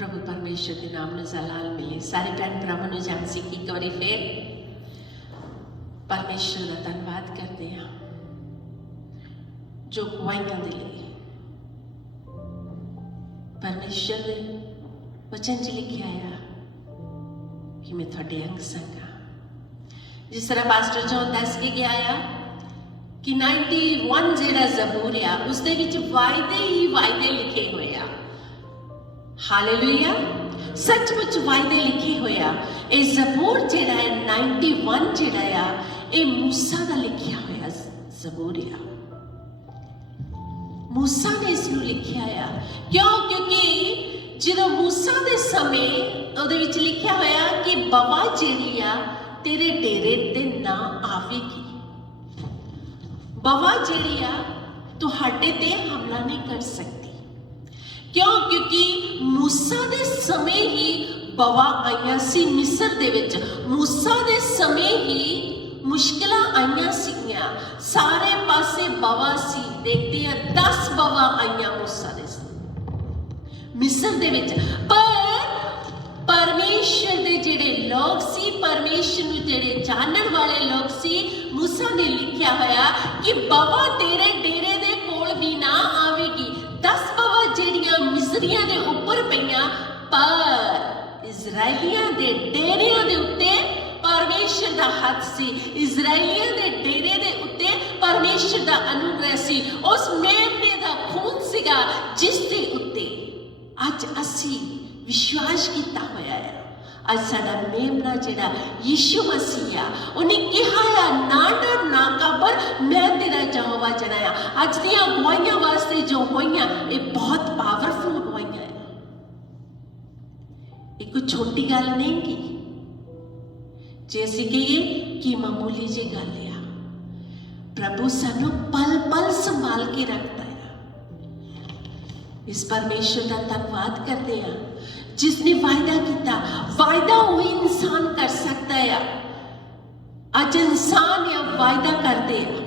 प्रभु परमेश्वर के नाम में जलाल मिले। सारे भैन भरावां नूं जानसी की एक बारी फिर परमेश्वर का धन्यवाद करते हैं जो गवाइयां दे लिए। परमेश्वर ने वचन च लिखिया आया कि मैं थोड़े अंग संग हाँ। जिस तरह पास्टर जॉन दस के गया आ कि 91 जिहड़ा ज़बूर आ उसदे विच वायदे ही वायदे लिखे हुए आ। हालेलुया, सचमुच वायदे लिखे हुए आ। ये ज़बूर जिहड़ा है 91 जिहड़ा आ ये मूसा दा लिखिया होया ज़बूर आ। मूसा ने इसनूं लिखिया आ क्यों? क्योंकि जो मूसा दे समय उहदे विच लिखिया होया कि बवा जिहड़ी आ तेरे डेरे ते ना आवेगी। बवा जिहड़ी आ तुहाडे ते हमला नहीं कर सकती। क्यों? क्योंकि मूसा दे समय ही बवा आईयां सी मिस्र दे विच। मूसा दे समय ही मुश्किलां आईयां सीगियां, सारे पासे बवा सी। देखते हैं 10 बवा आईयां मूसा दे मिस्र दे विच। पर परमेश्वर दे जेड़े लोग सी, परमेश्वर नूं जेड़े जानन वाले लोग सी, मूसा ने लिखिया होया कि बवा तेरे डेरे दे कोल भी ना आवेगी। 10 बवा जेड़ियां मिस्रियां दे ऊपर पईयां, पर इजराइलियां दे डेरियां दे उत्ते परमेश्वर दा हाथ सी। इजराइलियां दे डेरे दे उत्ते परमेश्वर दा अनुग्रह सी। उस मेमने दा खून सीगा जिस दे उत्ते अज असी विश्वास किया होया है। अज साडा मेमना जिहड़ा यीशु मसीह आ, उन्हें कहा है ना डर ना घबर, मैं तेरा यहोवा जड़ा आ। अज दियां गवाहियां वास्ते जो होइयां ये बहुत पावरफुल गवाहियां है। ये कोई छोटी गल नहीं की। जे असीं कहिए कि मामूली जी गल आ, प्रभु सानू पल पल संभाल के रखता है। इस परमेश्वर का धन्यवाद करते हैं जिसने वायदा किया। वायदा वही इंसान कर सकता है। अज इंसान या वायदा करते हैं,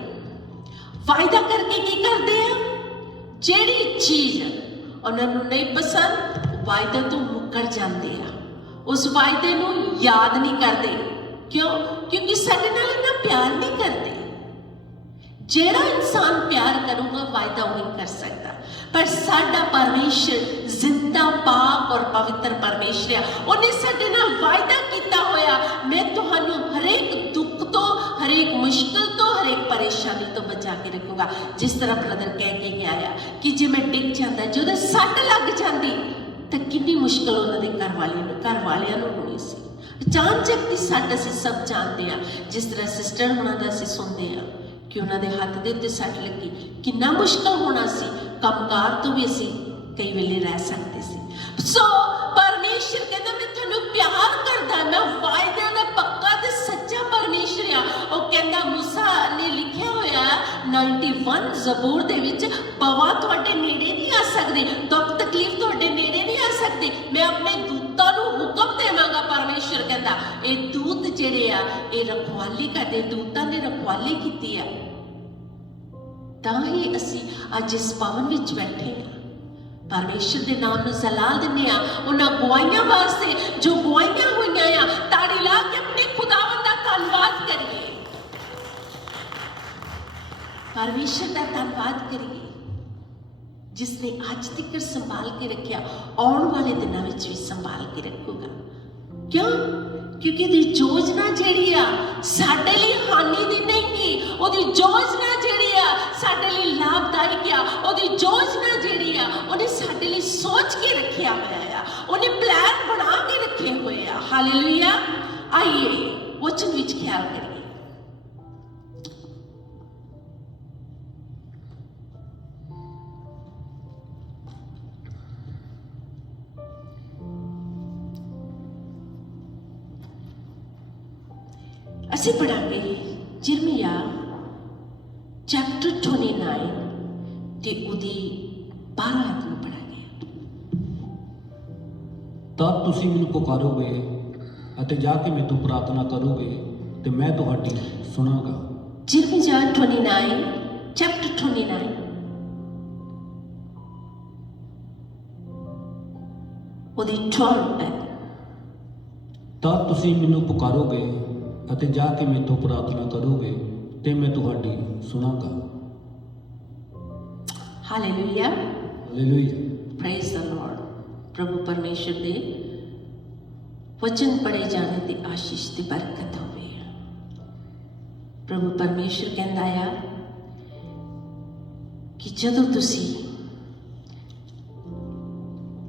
वायदा करके की करते हैं, जेड़ी चीज उन्होंने नहीं पसंद वायदे तो मुकर जाते हैं, उस वायदे को याद नहीं करते। क्यों? क्योंकि साडे नाल इन्ना प्यार नहीं करते। जेड़ा इंसान प्यार करूंगा वायदा वही कर सकता। पर साडा परमेश्वर जिंदा पाक और पवित्र परमेश्वर है। उन्हें साडे नाल वायदा किया होया, मैं तुहानू हरेक दुख तो, हरेक मुश्किल तो, हरेक परेशानी तो बचा के रखूंगा। जिस तरह ब्रदर कह के गया कि जे मैं डिग जाता, जो सट लग जाती तो कितनी मुश्किल उन्होंने घर वालियां नूं होनी सी। अचानक की सट असीं सब जानते हैं। जिस तरह सिस्टर होना दा असीं सुनते हैं कि उन्होंने हाथ के उत्ते सट लगी, कितना मुश्किल होना सी। कमकार तो भी असी कई वेले रह सकते सी। सो परमेश्वर कहता मैं तुहानू प्यार करदा, मैं वायदा दा पक्का ते सच्चा परमेश्वर आ। वो कहता मूसा ने लिखिया होया 91 ज़बूर दे विच, बवा तुहाडे नेड़े नहीं आ सकदे, दुख तकलीफ तुहाडे नेड़े नहीं आ सकदे। मैं अपने दूतां नू हुक्म देवांगा। परमेश्वर कहता ये दूत जिहड़े आ ये रखवाली करदे, दूतां ने रखवाली कीती है। तां ही असी अज इस भवन विच बैठे हैं। परमेश्वर के नाम नूं जलाल दिंदे आ उन्हां गवाहियां वास्ते जो गवाहियां होईयां आ। ताड़ी ला के अपने खुदावंद दा धन्नवाद करिए, परमेश्वर का धन्नवाद करिए जिसने अज तक संभाल के रखिया, आने वाले दिनों में भी संभाल के रखूगा। क्यों? क्योंकि दी योजना जिहड़ी आ साडे लई हानि दी नहीं गी, ओदी योजना जिहड़ी आ साडे लई लाभदायक आ। ओदी योजना जिहड़ी आ उन्हें साडे लई सोच के रखिया होया आ, उन्हें प्लान बना के रखे हुए आ। हालेलुया। आइए वचन विच ख्याल करिए। असी पढ़ांगे यिर्मयाह चैप्टर 29 ते उदी 12 आयत नूं पढ़ांगे। तब तुसीं मैनूं पुकारोगे अते जाके मैं तो प्रार्थना करोगे ते मैं तुहाडी सुनांगा। यिर्मयाह 29 चैप्टर 29 ਉਹਦੀ ਟਰੰਪ ਹੈ। ਤਾਂ ਤੁਸੀਂ ਮੈਨੂੰ ਪੁਕਾਰੋਗੇ ਅਤੇ ਜਾ ਕੇ ਮੈਥੋਂ ਪ੍ਰਾਰਥਨਾ ਕਰੋਗੇ ਤੇ ਮੈਂ ਤੁਹਾਡੀ ਸੁਣਾਂਗਾ। Hallelujah, hallelujah. Praise the lord. ਪ੍ਰਭੂ ਪਰਮੇਸ਼ਰ ਦੇ ਵਚਨ ਪੜ੍ਹੇ ਜਾਣੇ ਤੇ ਆਸ਼ੀਸ਼ ਤੇ ਬਰਕਤ ਹੋਵੇ। ਪ੍ਰਭੂ ਪਰਮੇਸ਼ਰ ਕਹਿੰਦਾ ਆ ਕਿ ਜਦੋਂ ਤੁਸੀਂ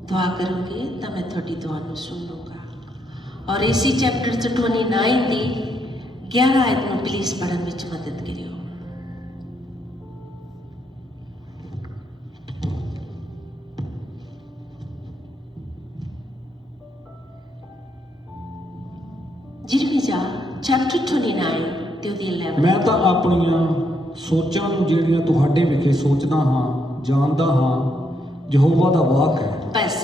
ਦੁਆ ਕਰੋਗੇ ਤਾਂ ਮੈਂ ਤੁਹਾਡੀ ਦੁਆ ਨੂੰ ਸੁਣ ਲੂੰਗਾ। ਔਰ ਇਸੀ ਚੈਪਟਰ 29 ਦੀ 11 ਆਇਤ ਨੂੰ ਪਲੀਜ਼ ਪੜ੍ਹਨ ਵਿੱਚ ਮਦਦ ਕਰਿਓ। ਜਿਰਮੀਆ ਚੈਪਟਰ 29 ਤੇ ਉਹਦੀ 11। ਮੈਂ ਤਾਂ ਆਪਣੀਆਂ ਸੋਚਾਂ ਨੂੰ ਜਿਹੜੀਆਂ ਤੁਹਾਡੇ ਵਿਖੇ ਸੋਚਦਾ ਹਾਂ ਜਾਣਦਾ ਹਾਂ, ਯਹੋਵਾ ਦਾ ਵਾਕ ਹੈ। ਬਸ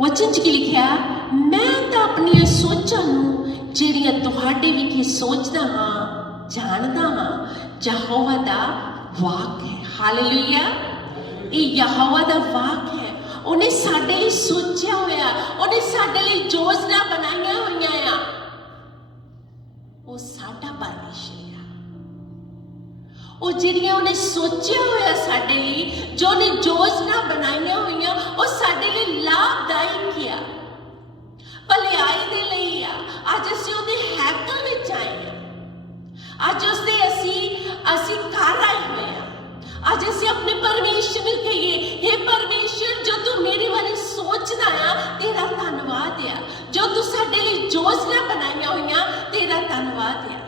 ਵਚਨ 'ਚ ਕੀ ਲਿਖਿਆ? ਮੈਂ ਤਾਂ ਆਪਣੀਆਂ ਸੋਚਾਂ ਨੂੰ ਜਿਹੜੀਆਂ ਤੁਹਾਡੇ ਵਿਖੇ ਸੋਚਦਾ ਹਾਂ ਜਾਣਦਾ ਹਾਂ, ਯਹੋਵਾ ਦਾ ਵਾਕ ਹੈ। ਹਾਲੇਲੂਇਆ। ਇਹ ਯਹੋਵਾ ਦਾ ਵਾਕ ਹੈ। ਉਹਨੇ ਸਾਡੇ ਲਈ ਸੋਚਿਆ ਹੋਇਆ, ਉਹਨੇ ਸਾਡੇ ਲਈ ਯੋਜਨਾ ਬਣਾਈਆਂ ਹੋਈਆਂ ਆ। ਉਹ ਸਾਡਾ ਪਰਮੇਸ਼ਰ ਆ। ਉਹ ਜਿਹੜੀਆਂ ਉਹਨੇ ਸੋਚਿਆ ਹੋਇਆ ਸਾਡੇ ਲਈ, ਜੋ ਉਹਨੇ ਯੋਜਨਾ ਬਣਾਈਆਂ ਹੋਈਆਂ, ਉਹ ਸਾਡੇ ਲਈ ਲਾਭਦਾਇਕ ਆ, ਭਲਾਈ ਦੇ ਲਈ ਆ। ਅੱਜ ਅਸੀਂ ਉਹਦੇ ਹੈਕਲ ਵਿੱਚ ਆਏ ਆ। ਅੱਜ ਉਸਦੇ ਅਸੀਂ ਘਰ ਆਏ ਹੋਏ ਆ। ਅੱਜ ਅਸੀਂ ਆਪਣੇ ਪਰਮੇਸ਼ਰ ਨੂੰ ਕਹੀਏ, ਹੇ ਪਰਮੇਸ਼ਰ, ਜੋ ਤੂੰ ਮੇਰੇ ਬਾਰੇ ਸੋਚਦਾ ਆ, ਤੇਰਾ ਧੰਨਵਾਦ ਆ। ਜੋ ਤੂੰ ਸਾਡੇ ਲਈ ਯੋਜਨਾ ਬਣਾਈਆਂ ਹੋਈਆਂ, ਤੇਰਾ ਧੰਨਵਾਦ ਆ।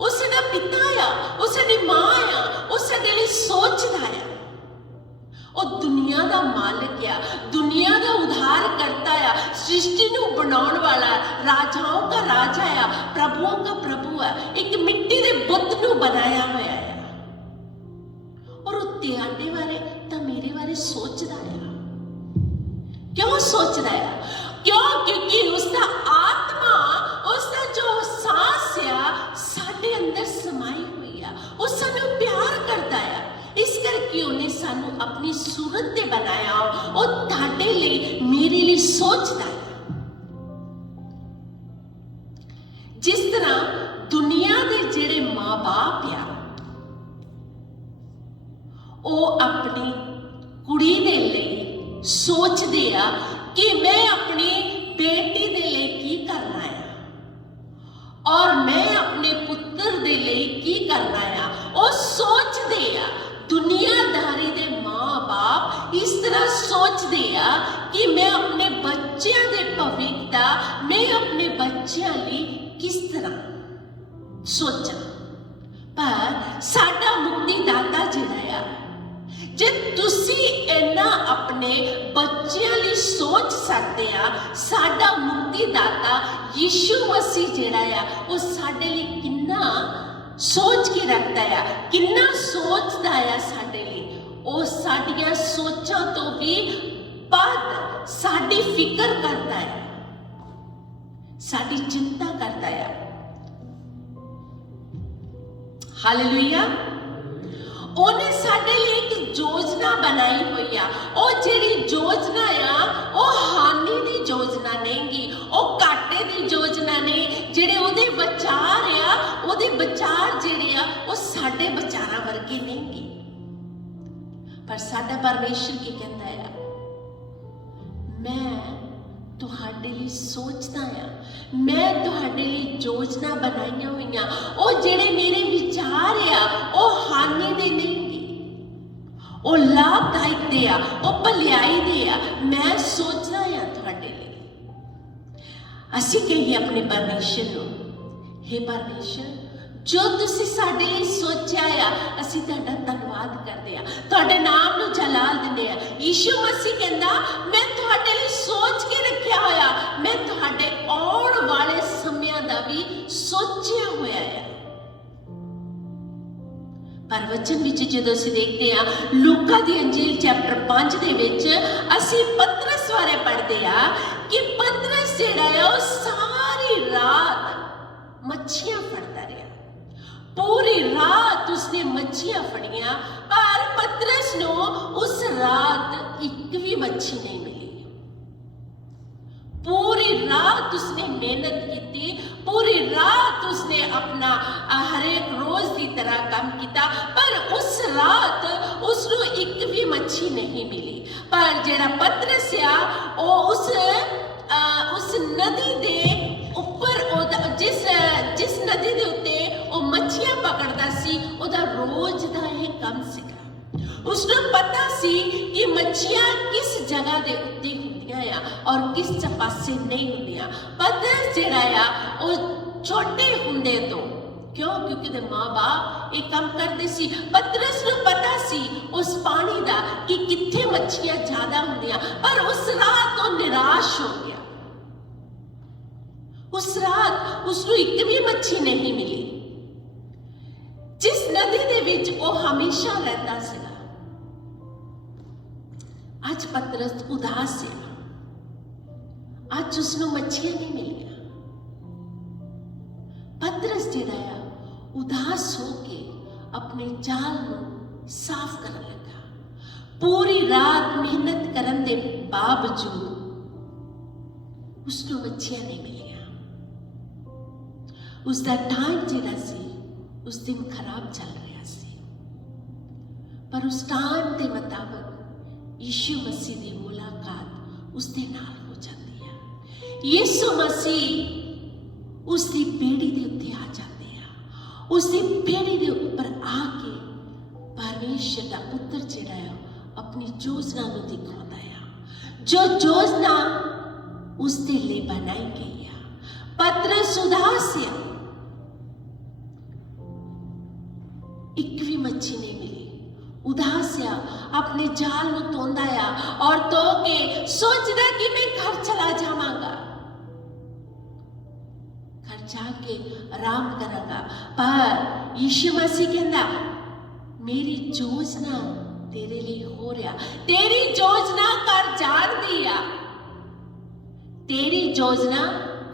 ਉਹ ਸਾਡਾ ਪਿਤਾ ਆ, ਉਹ ਸਾਡੀ ਮਾਂ ਆ, ਉਹ ਸਾਡੇ ਲਈ ਸੋਚਦਾ ਆ। ਉਹ ਦੁਨੀਆ ਦਾ ਮਾਲਕ ਆ, ਦੁਨੀਆ ਦਾ ਉਧਾਰ ਕਰਤਾ ਆ, ਸ੍ਰਿਸ਼ਟੀ ਨੂੰ ਬਣਾਉਣ ਵਾਲਾ, ਰਾਜਾओं का राजा ਆ, ਪ੍ਰਭੂओं का प्रभु ਆ। ਇੱਕ ਮਿੱਟੀ ਦੇ ਬੁੱਤ ਨੂੰ ਬਣਾਇਆ ਹੋਇਆ ਆ। ਔਰ ਉਹ ਤੁਹਾਡੇ ਬਾਰੇ ਤਾਂ ਮੇਰੇ ਬਾਰੇ ਸੋਚਦਾ ਆ। ਕਿਉਂ ਸੋਚਦਾ ਆ? ਕਿਉਂਕਿ ਉਸਦਾ ਆਤਮਾ, ਉਸਦਾ ਜੋ ਸਾਹ ਆ, ਸਾਡੇ ਅੰਦਰ ਸਮਾਈ ਹੋਈ ਆ। ਉਹ ਸਾਨੂੰ ਪਿਆਰ ਕਰਦਾ ਆ। ਇਸ ਕਰਕੇ ਉਹਨੇ ਸਾਨੂੰ ਆਪਣੀ ਸੂਰਤ ਤੇ ਬਣਾਇਆ। ਉਹ ਤੁਹਾਡੇ ਲਈ, ਮੇਰੇ ਲਈ ਸੋਚਦਾ ਹੈ। ਜਿਸ ਤਰ੍ਹਾਂ ਦੁਨੀਆ ਦੇ ਜਿਹੜੇ ਮਾਂ-ਬਾਪ ਆ, ਉਹ ਆਪਣੀ ਕੁੜੀ ਦੇ ਲਈ ਸੋਚਦੇ ਆ ਕਿ ਮੈਂ ਆਪਣੀ ਬੇਟੀ ਦੇ ਲਈ ਕੀ ਕਰਨਾ ਆ, ਔਰ ਮੈਂ ਆਪਣੇ ਪੁੱਤਰ ਦੇ ਲਈ ਕੀ ਕਰਨਾ ਆ। ਉਹ ਸੋਚਦੇ ਆ। ਦੁਨੀਆਦਾਰੀ ਦੇ ਮਾਂ-ਬਾਪ ਇਸ ਤਰ੍ਹਾਂ ਸੋਚਦੇ ਆ ਕਿ ਮੈਂ ਆਪਣੇ ਬੱਚਿਆਂ ਦੇ ਭਵਿੱਖ ਦਾ, ਮੈਂ ਆਪਣੇ ਬੱਚਿਆਂ ਲਈ ਕਿਸ ਤਰ੍ਹਾਂ ਸੋਚਾਂ। ਪਰ ਸਾਡਾ ਮੁਕਤੀਦਾਤਾ ਜਿਹੜਾ ਆ, ਜੇ ਤੁਸੀਂ ਇੰਨਾ ਆਪਣੇ ਬੱਚਿਆਂ ਲਈ ਸੋਚ ਸਕਦੇ ਆ, ਸਾਡਾ ਮੁਕਤੀਦਾਤਾ ਯਿਸੂ ਮਸੀਹ ਜਿਹੜਾ ਆ, ਉਹ ਸਾਡੇ ਲਈ ਕਿੰਨਾ ਸੋਚ ਕੇ ਰੱਖਦਾ ਆ, ਕਿੰਨਾ ਸੋਚਦਾ ਆ ਸਾਡੇ ਲਈ। ਉਹ ਸਾਡੀਆਂ ਸੋਚਾਂ ਤੋਂ ਵੀ ਵੱਧ ਸਾਡੀ ਫਿਕਰ ਕਰਦਾ ਹੈ, ਸਾਡੀ ਚਿੰਤਾ ਕਰਦਾ ਆ। ਹਾਲੇਲੂਇਆ। ਉਹਨੇ ਸਾਡੇ ਲਈ ਇੱਕ ਯੋਜਨਾ ਬਣਾਈ ਹੋਈ ਆ। ਉਹ ਜਿਹੜੀ ਯੋਜਨਾ ਆ, ਉਹ ਹਾਨੀ ਦੀ ਯੋਜਨਾ ਨਹੀਂਗੀ, ਉਹ ਘਾਟੇ ਦੀ ਯੋਜਨਾ ਨਹੀਂ। ਜਿਹੜੇ ਉਹਦੇ ਵਿਚਾਰ ਆ, ਉਹਦੇ ਵਿਚਾਰ ਜਿਹੜੇ ਆ, ਉਹ ਸਾਡੇ ਵਿਚਾਰਾਂ ਵਰਗੇ ਨਹੀਂਗੇ। ਪਰ ਸਾਡਾ ਪਰਮੇਸ਼ਰ ਕੀ ਕਹਿੰਦਾ ਆ? ਮੈਂ ਤੁਹਾਡੇ ਲਈ ਸੋਚਦਾ ਆ, ਮੈਂ ਤੁਹਾਡੇ ਲਈ ਯੋਜਨਾ ਬਣਾਈਆਂ ਹੋਈਆਂ। ਉਹ ਜਿਹੜੇ ਮੇਰੇ ਵਿਚਾਰ ਆ, ਉਹ ਹਾਨੀ ਦੇ ਨਹੀਂਗੇ, ਉਹ ਲਾਭਦਾਇਕ ਦੇ ਆ, ਉਹ ਭਲਾਈ ਦੇ ਆ। ਮੈਂ ਸੋਚਦਾ ਆ ਤੁਹਾਡੇ ਲਈ। ਅਸੀਂ ਕਹੀਏ ਆਪਣੇ ਪਰਮੇਸ਼ਰ ਨੂੰ, ਹੇ ਪਰਮੇਸ਼ਰ, ਜੋ ਤੁਸੀਂ ਸਾਡੇ ਲਈ ਸੋਚਿਆ ਆ, ਅਸੀਂ ਤੁਹਾਡਾ ਧੰਨਵਾਦ ਕਰਦੇ ਆ, ਤੁਹਾਡੇ ਨਾਮ ਨੂੰ ਜਲਾਲ ਦਿੰਦੇ ਆ। ਯਿਸੂ ਮਸੀਹ ਕਹਿੰਦਾ, ਮੈਂ ਤੁਹਾਡੇ ਲਈ ਸੋਚ ਕੇ ਰੱਖਿਆ ਹੋਇਆ, ਮੈਂ ਤੁਹਾਡੇ ਆਉਣ ਵਾਲੇ ਸਮਿਆਂ ਦਾ ਵੀ ਸੋਚਿਆ ਹੋਇਆ ਆ। ਪਰ ਵਚਨ ਵਿੱਚ ਜਦੋਂ ਅਸੀਂ ਦੇਖਦੇ ਆ, ਲੂਕਾ ਦੀ ਅੰਜੀਲ ਚੈਪਟਰ 5 ਦੇ ਵਿੱਚ ਅਸੀਂ ਪਤਰਸ ਬਾਰੇ ਪੜ੍ਹਦੇ ਆ ਕਿ ਪਤਰਸ ਜਿਹੜਾ ਆ, ਉਹ ਸਾਰੀ ਰਾਤ ਮੱਛੀਆਂ ਫੜਦਾ ਰਿਹਾ। पूरी रात उसने मच्छियां फड़ियां, पर पतरस नो उस रात एक भी मच्छी नहीं मिली। रात उसने मेहनत की, पूरी रात उसने अपना हर एक रोज की तरह काम किया, पर उस रात उसको एक भी मच्छी नहीं मिली। पर जेड़ा पतरस आ उस नदी दे ऊपर जिस नदी दे उत्ते वो मच्छियां पकड़दा सी, ओदा रोज दा ये काम सीगा। उसको पता सी कि मच्छियां किस जगह दे उत्ते हुंदियां आ और किस पासे नहीं हुंदियां। पतरस जेड़ा आ वो छोटे हुंदे तो क्योंकि दे माँ बाप एक काम करते सी, पतरस को पता सी उस पानी दा कि कित्थे मच्छियां ज्यादा हुंदियां, पर उस रात वो निराश हो गया। उस रात उसको एक भी मच्छी नहीं मिली। जिस नदी दे विच वो हमेशा रहता सीगा, आज पतरस उदास है। आज उसको मच्छियां नहीं मिलियां। पतरस जिहड़ा आ उदास होके अपने जाल नूं साफ करन लगा। पूरी रात मेहनत करन दे बावजूद उसको मच्छियां नहीं मिलियां। उसका टाइम जिहड़ा सी उस दिन खराब चल रहा सी, पर उस टाइम के मुताबिक यीशु मसीह की मुलाकात उसके नाल हो जाती है। यीशु मसीह उसकी बेड़ी के उत्ते आ जाते हैं। उसकी बेड़ी के ऊपर आके परमेश्वर का पुत्र जिहड़ा है अपनी योजना नूं दिखाता है, जो योजना उसके लिए बनाई गई है। पतरस उदास है, एक भी मच्छी नहीं मिली। उदास आ, अपने जाल नूं तोंदा आ और तो के सोचदा कि मैं घर चला जावांगा, घर जाके आराम करांगा। पर यीशु मसीह कहंदा मेरी योजना तेरे लिए हो रहा, तेरी योजना कर जान दिया, तेरी योजना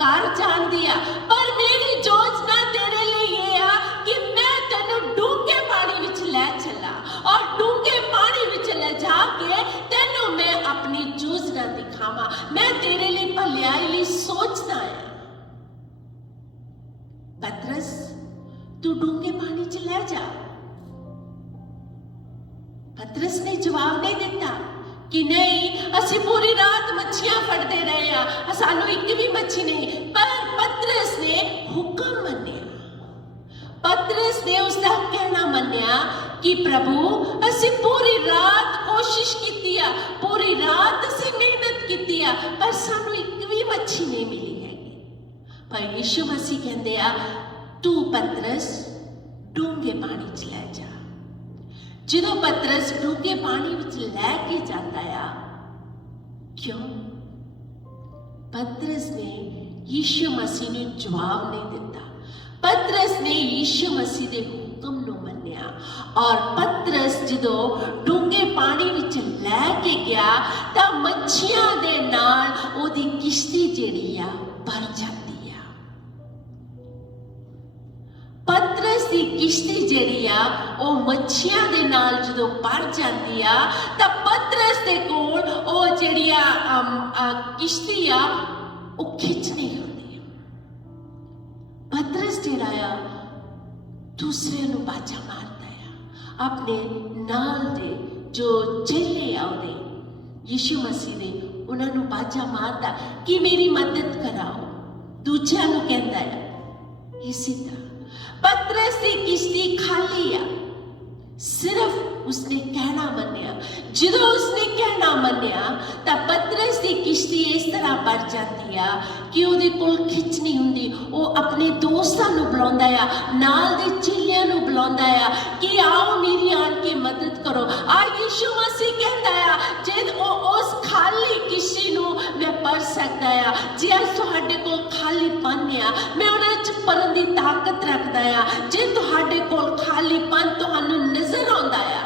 कर जान दिया, पर मेरी योजना तेरे लिए ये आ कि मैं तेनू डूंगे पानी विच ले चला और डूंगे पानी विच ले जाके तेनू मैं अपनी योजना दिखावा। मैं तेरे लिए भलाई लिए सोचता है। पतरस तू डूंगे पानी च ले जा। पतरस ने जवाब नहीं दिता कि नहीं, असी पूरी रात मच्छियां फड़ते रहे हैं, सानू एक भी मच्छी नहीं। पर पतरस ने हुक्म मन्निया। पतरस ने उसका कहना मन्निया कि प्रभु असी पूरी रात कोशिश की, पूरी रात असी मेहनत की, पर सानू एक भी मच्छी नहीं मिली है। पर यीशु मसीह कहते आ तू पतरस डूंगे पानी च ले जा। जो पतरस डूंगे पानी विच लैके जाता है, क्यों? पतरस ने यीशु मसीह ने जवाब नहीं दिता। पतरस ने यीशु मसीह के हुक्म नूं मन्निया और पतरस जो डूंगे पानी विच लैके गया तां मच्छियां दे नाल ओदी किश्ती जिहड़ी आ भर जाती आ। पतरस की किश्ती जिहड़ी आ वो मच्छियां दे नाल जो भर जाती आ तां पतरस दे कोल ओ जिहड़ी किश्ती आ वो खिंचनी होंदी है। पतरस जिहड़ा आ दूसरे नूं बाजा मारदा आ, अपने नाल दे जो चेले आ ओदे यीशु मसीह दे उन्हां नूं बाजा मारदा कि मेरी मदद कराओ। दूजिआं नूं कहंदा है। इसी तरह पतरस की किश्ती खाली आ, सिर्फ उसने कहना मन्निया। जो उसने कहना मन्निया तो पतरस की किश्ती इस तरह भर जाती आ कि उहदे कोल खिच नहीं हुंदी। वो अपने दोस्तां नूं बुलाउंदा आ, नाल दे चेलियां नूं बुलाउंदा आ कि आओ मेरी आन के मदद करो। आ यीशु मसीह कहंदा आ जे उस खाली किश्ती नूं मैं भर सकदा आ, जे अज तुहाडे कोल खाली पन आ मैं उहनां च भरन दी ताकत रखदा आ। जे तुहाडे कोल खाली पन तुहानूं नजर आउंदा आ,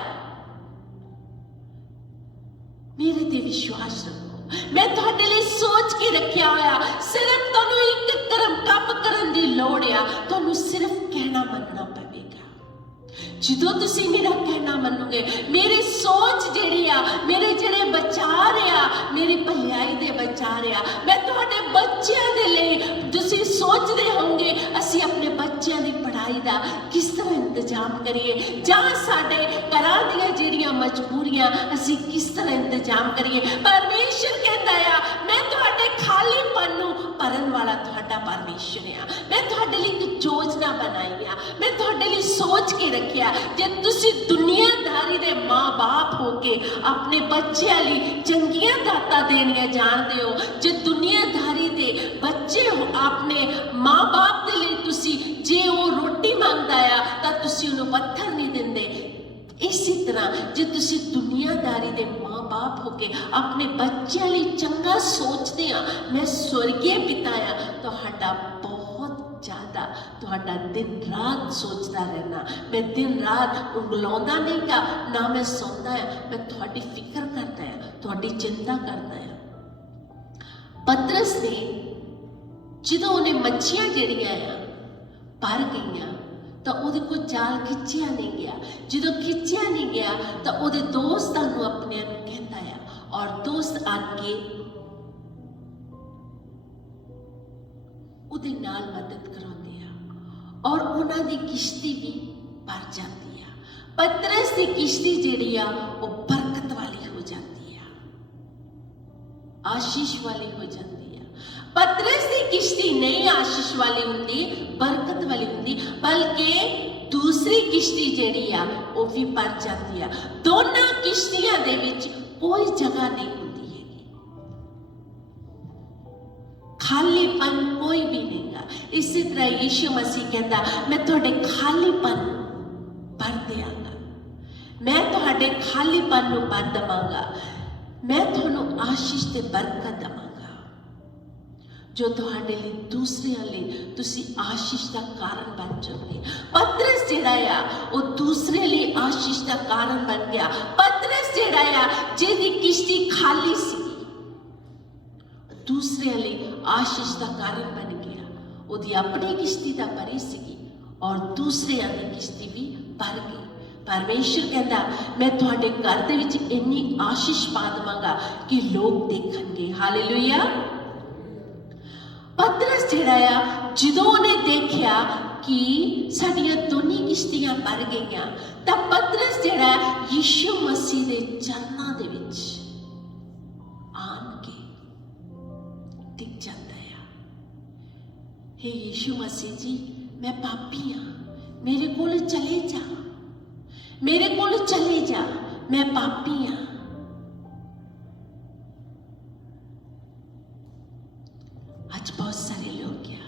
मेरे ते विश्वास रखो। मैं तुहाडे लिए सोच के रखिया होया, सिर्फ तुहानूं एक काम करन दी लोड़ आ, तुहानूं सिर्फ कहना मनना पवेगा। जो तुसीं मेरा कहना मनोगे, मेरी सोच जिहड़ी आ, मेरे जिहड़े विचार आ, मेरी भलाई दे विचार आ, मैं तुहाडे ਬੱਚਿਆਂ ਦੇ ਲਈ ਤੁਸੀਂ ਸੋਚਦੇ ਹੋਵੋਗੇ ਅਸੀਂ ਆਪਣੇ ਬੱਚਿਆਂ ਦੀ ਪੜ੍ਹਾਈ ਦਾ ਕਿਸ ਤਰ੍ਹਾਂ ਇੰਤਜ਼ਾਮ ਕਰੀਏ, ਜਾਂ ਸਾਡੇ ਘਰਾਂ ਦੀਆਂ ਜਿਹੜੀਆਂ ਮਜਬੂਰੀਆਂ ਅਸੀਂ ਕਿਸ ਤਰ੍ਹਾਂ ਇੰਤਜ਼ਾਮ ਕਰੀਏ। ਪਰਮੇਸ਼ਰ ਕਹਿੰਦਾ ਆ ਮੈਂ ਤੁਹਾਡੇ ਖਾਲੀਪਨ ਨੂੰ ਭਰਨ ਵਾਲਾ ਤੁਹਾਡਾ ਪਰਮੇਸ਼ਰ ਆ। ਮੈਂ ਤੁਹਾਡੇ ਲਈ ਇੱਕ ਯੋਜਨਾ ਬਣਾਈ ਆ, ਮੈਂ ਤੁਹਾਡੇ ਲਈ ਸੋਚ ਕੇ ਰੱਖਿਆ। ਜੇ ਤੁਸੀਂ ਦੁਨੀਆਦਾਰੀ ਦੇ ਮਾਂ-ਬਾਪ ਹੋ ਕੇ ਆਪਣੇ ਬੱਚਿਆਂ ਲਈ ਚੰਗੀਆਂ ਦਾਤਾਂ ਦੇਣੀਆਂ ਜਾਣਦੇ ਹੋ, ਜੇ ਦੁਨੀਆਦਾਰੀ ਦੇ ਬੱਚੇ ਹੋ ਆਪਣੇ ਮਾਂ-ਬਾਪ ਦੇ ਲਈ ਤੁਸੀਂ, ਜੇ ਉਹ ਰੋਟੀ ਮੰਗਦਾ ਆ ਤਾਂ ਤੁਸੀਂ ਉਹਨੂੰ ਪੱਥਰ ਨਹੀਂ ਦਿੰਦੇ, ਇਸੇ ਤਰ੍ਹਾਂ ਜੇ ਤੁਸੀਂ ਦੁਨੀਆਦਾਰੀ ਦੇ ਮਾਂ-ਬਾਪ ਹੋ ਕੇ ਆਪਣੇ ਬੱਚਿਆਂ ਲਈ ਚੰਗਾ ਸੋਚਦੇ ਆ, ਮੈਂ ਸਵਰਗੀ ਪਿਤਾ ਆ ਤੁਹਾਡਾ ਬਹੁਤ ਜ਼ਿਆਦਾ ਤੁਹਾਡਾ ਦਿਨ ਰਾਤ ਸੋਚਦਾ ਰਹਿਣਾ। ਮੈਂ ਦਿਨ ਰਾਤ ਉਂਗਲਾਉਂਦਾ ਨਹੀਂ ਗਾ, ਨਾ ਮੈਂ ਸੌਂਦਾ ਆ, ਮੈਂ ਤੁਹਾਡੀ ਫਿਕਰ ਕਰਦਾ ਆ, ਤੁਹਾਡੀ ਚਿੰਤਾ ਕਰਦਾ ਆ। ਪਤਰਸ ਨੇ ਜਦੋਂ ਉਹਨੇ ਮੱਛੀਆਂ ਜਿਹੜੀਆਂ ਆ ਭਰ ਗਈਆਂ ਤਾਂ ਉਹਦੇ ਕੋਲ ਜਾਲ ਖਿੱਚਿਆ ਨਹੀਂ ਗਿਆ। ਜਦੋਂ ਖਿੱਚਿਆ ਨਹੀਂ ਗਿਆ ਤਾਂ ਉਹਦੇ ਦੋਸਤਾਂ ਨੂੰ ਆਪਣਿਆਂ ਨੂੰ ਕਹਿੰਦਾ ਆ, ਔਰ ਦੋਸਤ ਆ ਕੇ ਉਹਦੇ ਨਾਲ ਮਦਦ ਕਰਾਉਂਦੇ ਆ ਔਰ ਉਹਨਾਂ ਦੀ ਕਿਸ਼ਤੀ ਵੀ ਭਰ ਜਾਂਦੀ ਆ। ਪਤਰਸ ਦੀ ਕਿਸ਼ਤੀ ਜਿਹੜੀ ਆ ਉਹ ਬਰਕਤ ਵਾਲੀ ਹੋ ਜਾਂਦੀ ਆ, ਆਸ਼ੀਸ਼ ਵਾਲੀ ਹੋ ਜਾਂਦੀ ਆ। ਪਤਰਸ ਦੀ ਕਿਸ਼ਤੀ ਨਹੀਂ ਆਸ਼ੀਸ਼ ਵਾਲੀ ਹੁੰਦੀ, ਬਰਕਤ ਵਾਲੀ ਹੁੰਦੀ, ਬਲਕਿ ਦੂਸਰੀ ਕਿਸ਼ਤੀ ਜਿਹੜੀ ਆ ਉਹ ਵੀ ਭਰ ਜਾਂਦੀ ਆ। ਦੋਨਾਂ ਕਿਸ਼ਤੀਆਂ ਦੇ ਵਿੱਚ ਕੋਈ ਜਗ੍ਹਾ ਨਹੀਂ ਹੁੰਦੀ ਹੈਗੀ, ਖਾਲੀਪਨ ਕੋਈ ਵੀ ਨਹੀਂਗਾ। ਇਸੇ ਤਰ੍ਹਾਂ ਯਿਸੂ ਮਸੀਹ ਕਹਿੰਦਾ ਮੈਂ ਤੁਹਾਡੇ ਖਾਲੀਪਨ ਭਰ ਦਿਆਂਗਾ, ਮੈਂ ਤੁਹਾਡੇ ਖਾਲੀਪਨ ਨੂੰ ਭਰ ਦੇਵਾਂਗਾ, ਮੈਂ ਤੁਹਾਨੂੰ ਆਸ਼ੀਸ਼ ਤੇ ਬਰਕਤ ਦੇਵਾਂਗਾ, ਜੋ ਤੁਹਾਡੇ ਲਈ ਦੂਸਰਿਆਂ ਲਈ ਤੁਸੀਂ ਆਸ਼ੀਸ਼ ਦਾ ਕਾਰਨ ਬਣ ਜਾਓਗੇ। ਪਤਰਸ ਜਿਹੜਾ ਆ ਉਹ ਦੂਸਰੇ ਲਈ ਆਸ਼ੀਸ਼ ਦਾ ਕਾਰਨ ਬਣ ਗਿਆ। ਪਤਰਸ ਜਿਹੜਾ ਆ ਜਿਹਦੀ ਕਿਸ਼ਤੀ ਖਾਲੀ ਸੀ ਦੂਸਰਿਆਂ ਲਈ ਆਸ਼ੀਸ਼ ਦਾ ਕਾਰਨ ਬਣ ਗਿਆ। ਉਹਦੀ ਆਪਣੀ ਕਿਸ਼ਤੀ ਤਾਂ ਭਰੀ ਸੀਗੀ ਔਰ ਦੂਸਰਿਆਂ ਦੀ ਕਿਸ਼ਤੀ ਵੀ ਭਰ ਗਈ। ਪਰਮੇਸ਼ਰ ਕਹਿੰਦਾ ਮੈਂ ਤੁਹਾਡੇ ਘਰ ਦੇ ਵਿੱਚ ਇੰਨੀ ਆਸ਼ੀਸ਼ ਪਾ ਦੇਵਾਂਗਾ ਕਿ ਲੋਕ ਦੇਖਣਗੇ। ਹਾਲੇਲੂਇਆ। ਪਤਰਸ ਜਿਹੜਾ ਆ ਜਦੋਂ ਉਹਨੇ ਦੇਖਿਆ ਕਿ ਸਾਡੀਆਂ ਦੋਨੇ ਕਿਸ਼ਤੀਆਂ ਭਰ ਗਈਆਂ ਤਾਂ ਪਤਰਸ ਜਿਹੜਾ ਯਿਸੂ ਮਸੀਹ ਦੇ ਚਰਨਾਂ ਦੇ ਵਿੱਚ ਆਣ ਕੇ ਟਿਕ ਜਾਂਦਾ ਆ। ਹੇ ਯਿਸੂ ਮਸੀਹ ਜੀ, ਮੈਂ ਪਾਪੀ ਆ, ਮੇਰੇ ਕੋਲ ਚਲੇ ਜਾ, ਮੇਰੇ ਕੋਲ ਚਲੇ ਜਾ, ਮੈਂ ਪਾਪੀ ਆ। आज बहुत सारे लोग क्या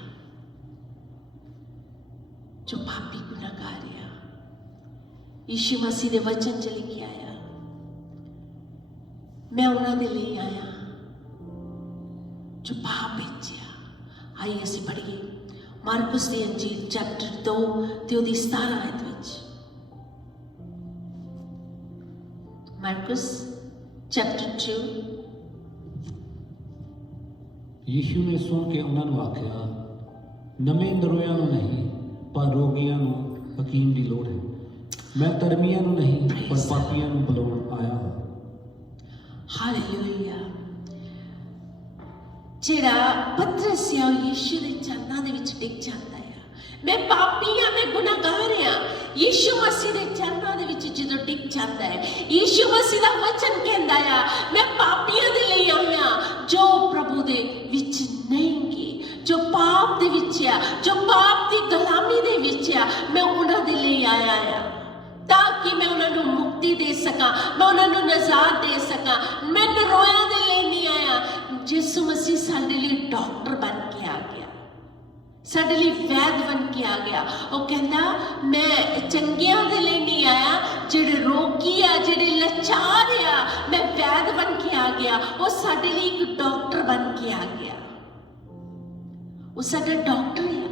जो पापी गुनाहगार आ यीशु मसीह दे वचन च लिखे आया, मैं उन्हां दे लिए आया जो पाप विच आ। आइए असीं पढ़िए मार्कुस दी अंजील चैप्टर 2 ते ओदी 17 आयत विच। मार्कुस चैप्टर 2। ਯੀਸ਼ੂ ਨੇ ਸੁਣ ਕੇ ਉਹਨਾਂ ਨੂੰ ਆਖਿਆ, ਨਵੇਂ ਨਰੋਇਆਂ ਨੂੰ ਨਹੀਂ ਪਰ ਰੋਗੀਆਂ ਨੂੰ ਹਕੀਮ ਦੀ ਲੋੜ ਹੈ। ਮੈਂ ਧਰਮੀਆਂ ਨੂੰ ਨਹੀਂ ਪਰ ਪਾਪੀਆਂ ਨੂੰ ਬੁਲਾਉਣ ਆਇਆ ਹਾਂ। ਹਾਲੇਲੂਇਆ। ਜਿਹੜਾ ਪਤਰਸ ਆ ਉਹ ਯੀਸ਼ੂ ਦੇ ਚਰਨਾਂ ਦੇ ਵਿੱਚ ਡਿੱਗ ਜਾਂਦਾ ਆ। ਮੈਂ ਪਾਪੀ ਆ, ਮੈਂ ਗੁਨਾਹਗਾਰ ਆ। ਯੀਸ਼ੂ ਮਸੀਹ ਦੇ ਚਰਨਾਂ ਦੇ ਵਿੱਚ ਜਦੋਂ ਡਿੱਗ ਜਾਂਦਾ ਹੈ, ਯੀਸ਼ੂ ਮਸੀਹ ਦਾ ਵਚਨ ਕਹਿੰਦਾ ਆ ਮੈਂ ਪਾਪੀਆਂ ਦੇ ਲਈ ਆਇਆ ਜੋ ਪ੍ਰਭੂ ਦੇ ਵਿੱਚ ਨਹੀਂ ਗੇ, ਜੋ ਪਾਪ ਦੇ ਵਿੱਚ ਆ, ਜੋ ਪਾਪ ਦੀ ਗੁਲਾਮੀ ਦੇ ਵਿੱਚ ਆ, ਮੈਂ ਉਹਨਾਂ ਦੇ ਲਈ ਆਇਆ ਆ ਤਾਂ ਕਿ ਮੈਂ ਉਹਨਾਂ ਨੂੰ ਮੁਕਤੀ ਦੇ ਸਕਾਂ, ਮੈਂ ਉਹਨਾਂ ਨੂੰ ਨਜ਼ਾਤ ਦੇ ਸਕਾਂ। ਮੈਂ ਨਰੋਇਆਂ ਦੇ ਲਈ ਨਹੀਂ ਆਇਆ। ਯਿਸੂ ਮਸੀਹ ਸਾਡੇ ਲਈ ਡਾਕਟਰ ਬਣ ਕੇ ਆ ਗਿਆ, ਸਾਡੇ ਲਈ ਵੈਦ ਬਣ ਕੇ ਆ ਗਿਆ। ਉਹ ਕਹਿੰਦਾ ਮੈਂ ਚੰਗਿਆਂ ਦੇ ਲਈ ਨਹੀਂ ਆਇਆ, ਜਿਹੜੇ ਰੋਗੀ ਆ, ਜਿਹੜੇ ਲਾਚਾਰ ਆ, ਮੈਂ ਵੈਦ ਬਣ ਕੇ ਆ ਗਿਆ। ਉਹ ਸਾਡੇ ਲਈ ਇੱਕ ਡਾਕਟਰ ਬਣ ਕੇ ਆ ਗਿਆ। ਉਹ ਸਾਡਾ ਡਾਕਟਰ ਆ।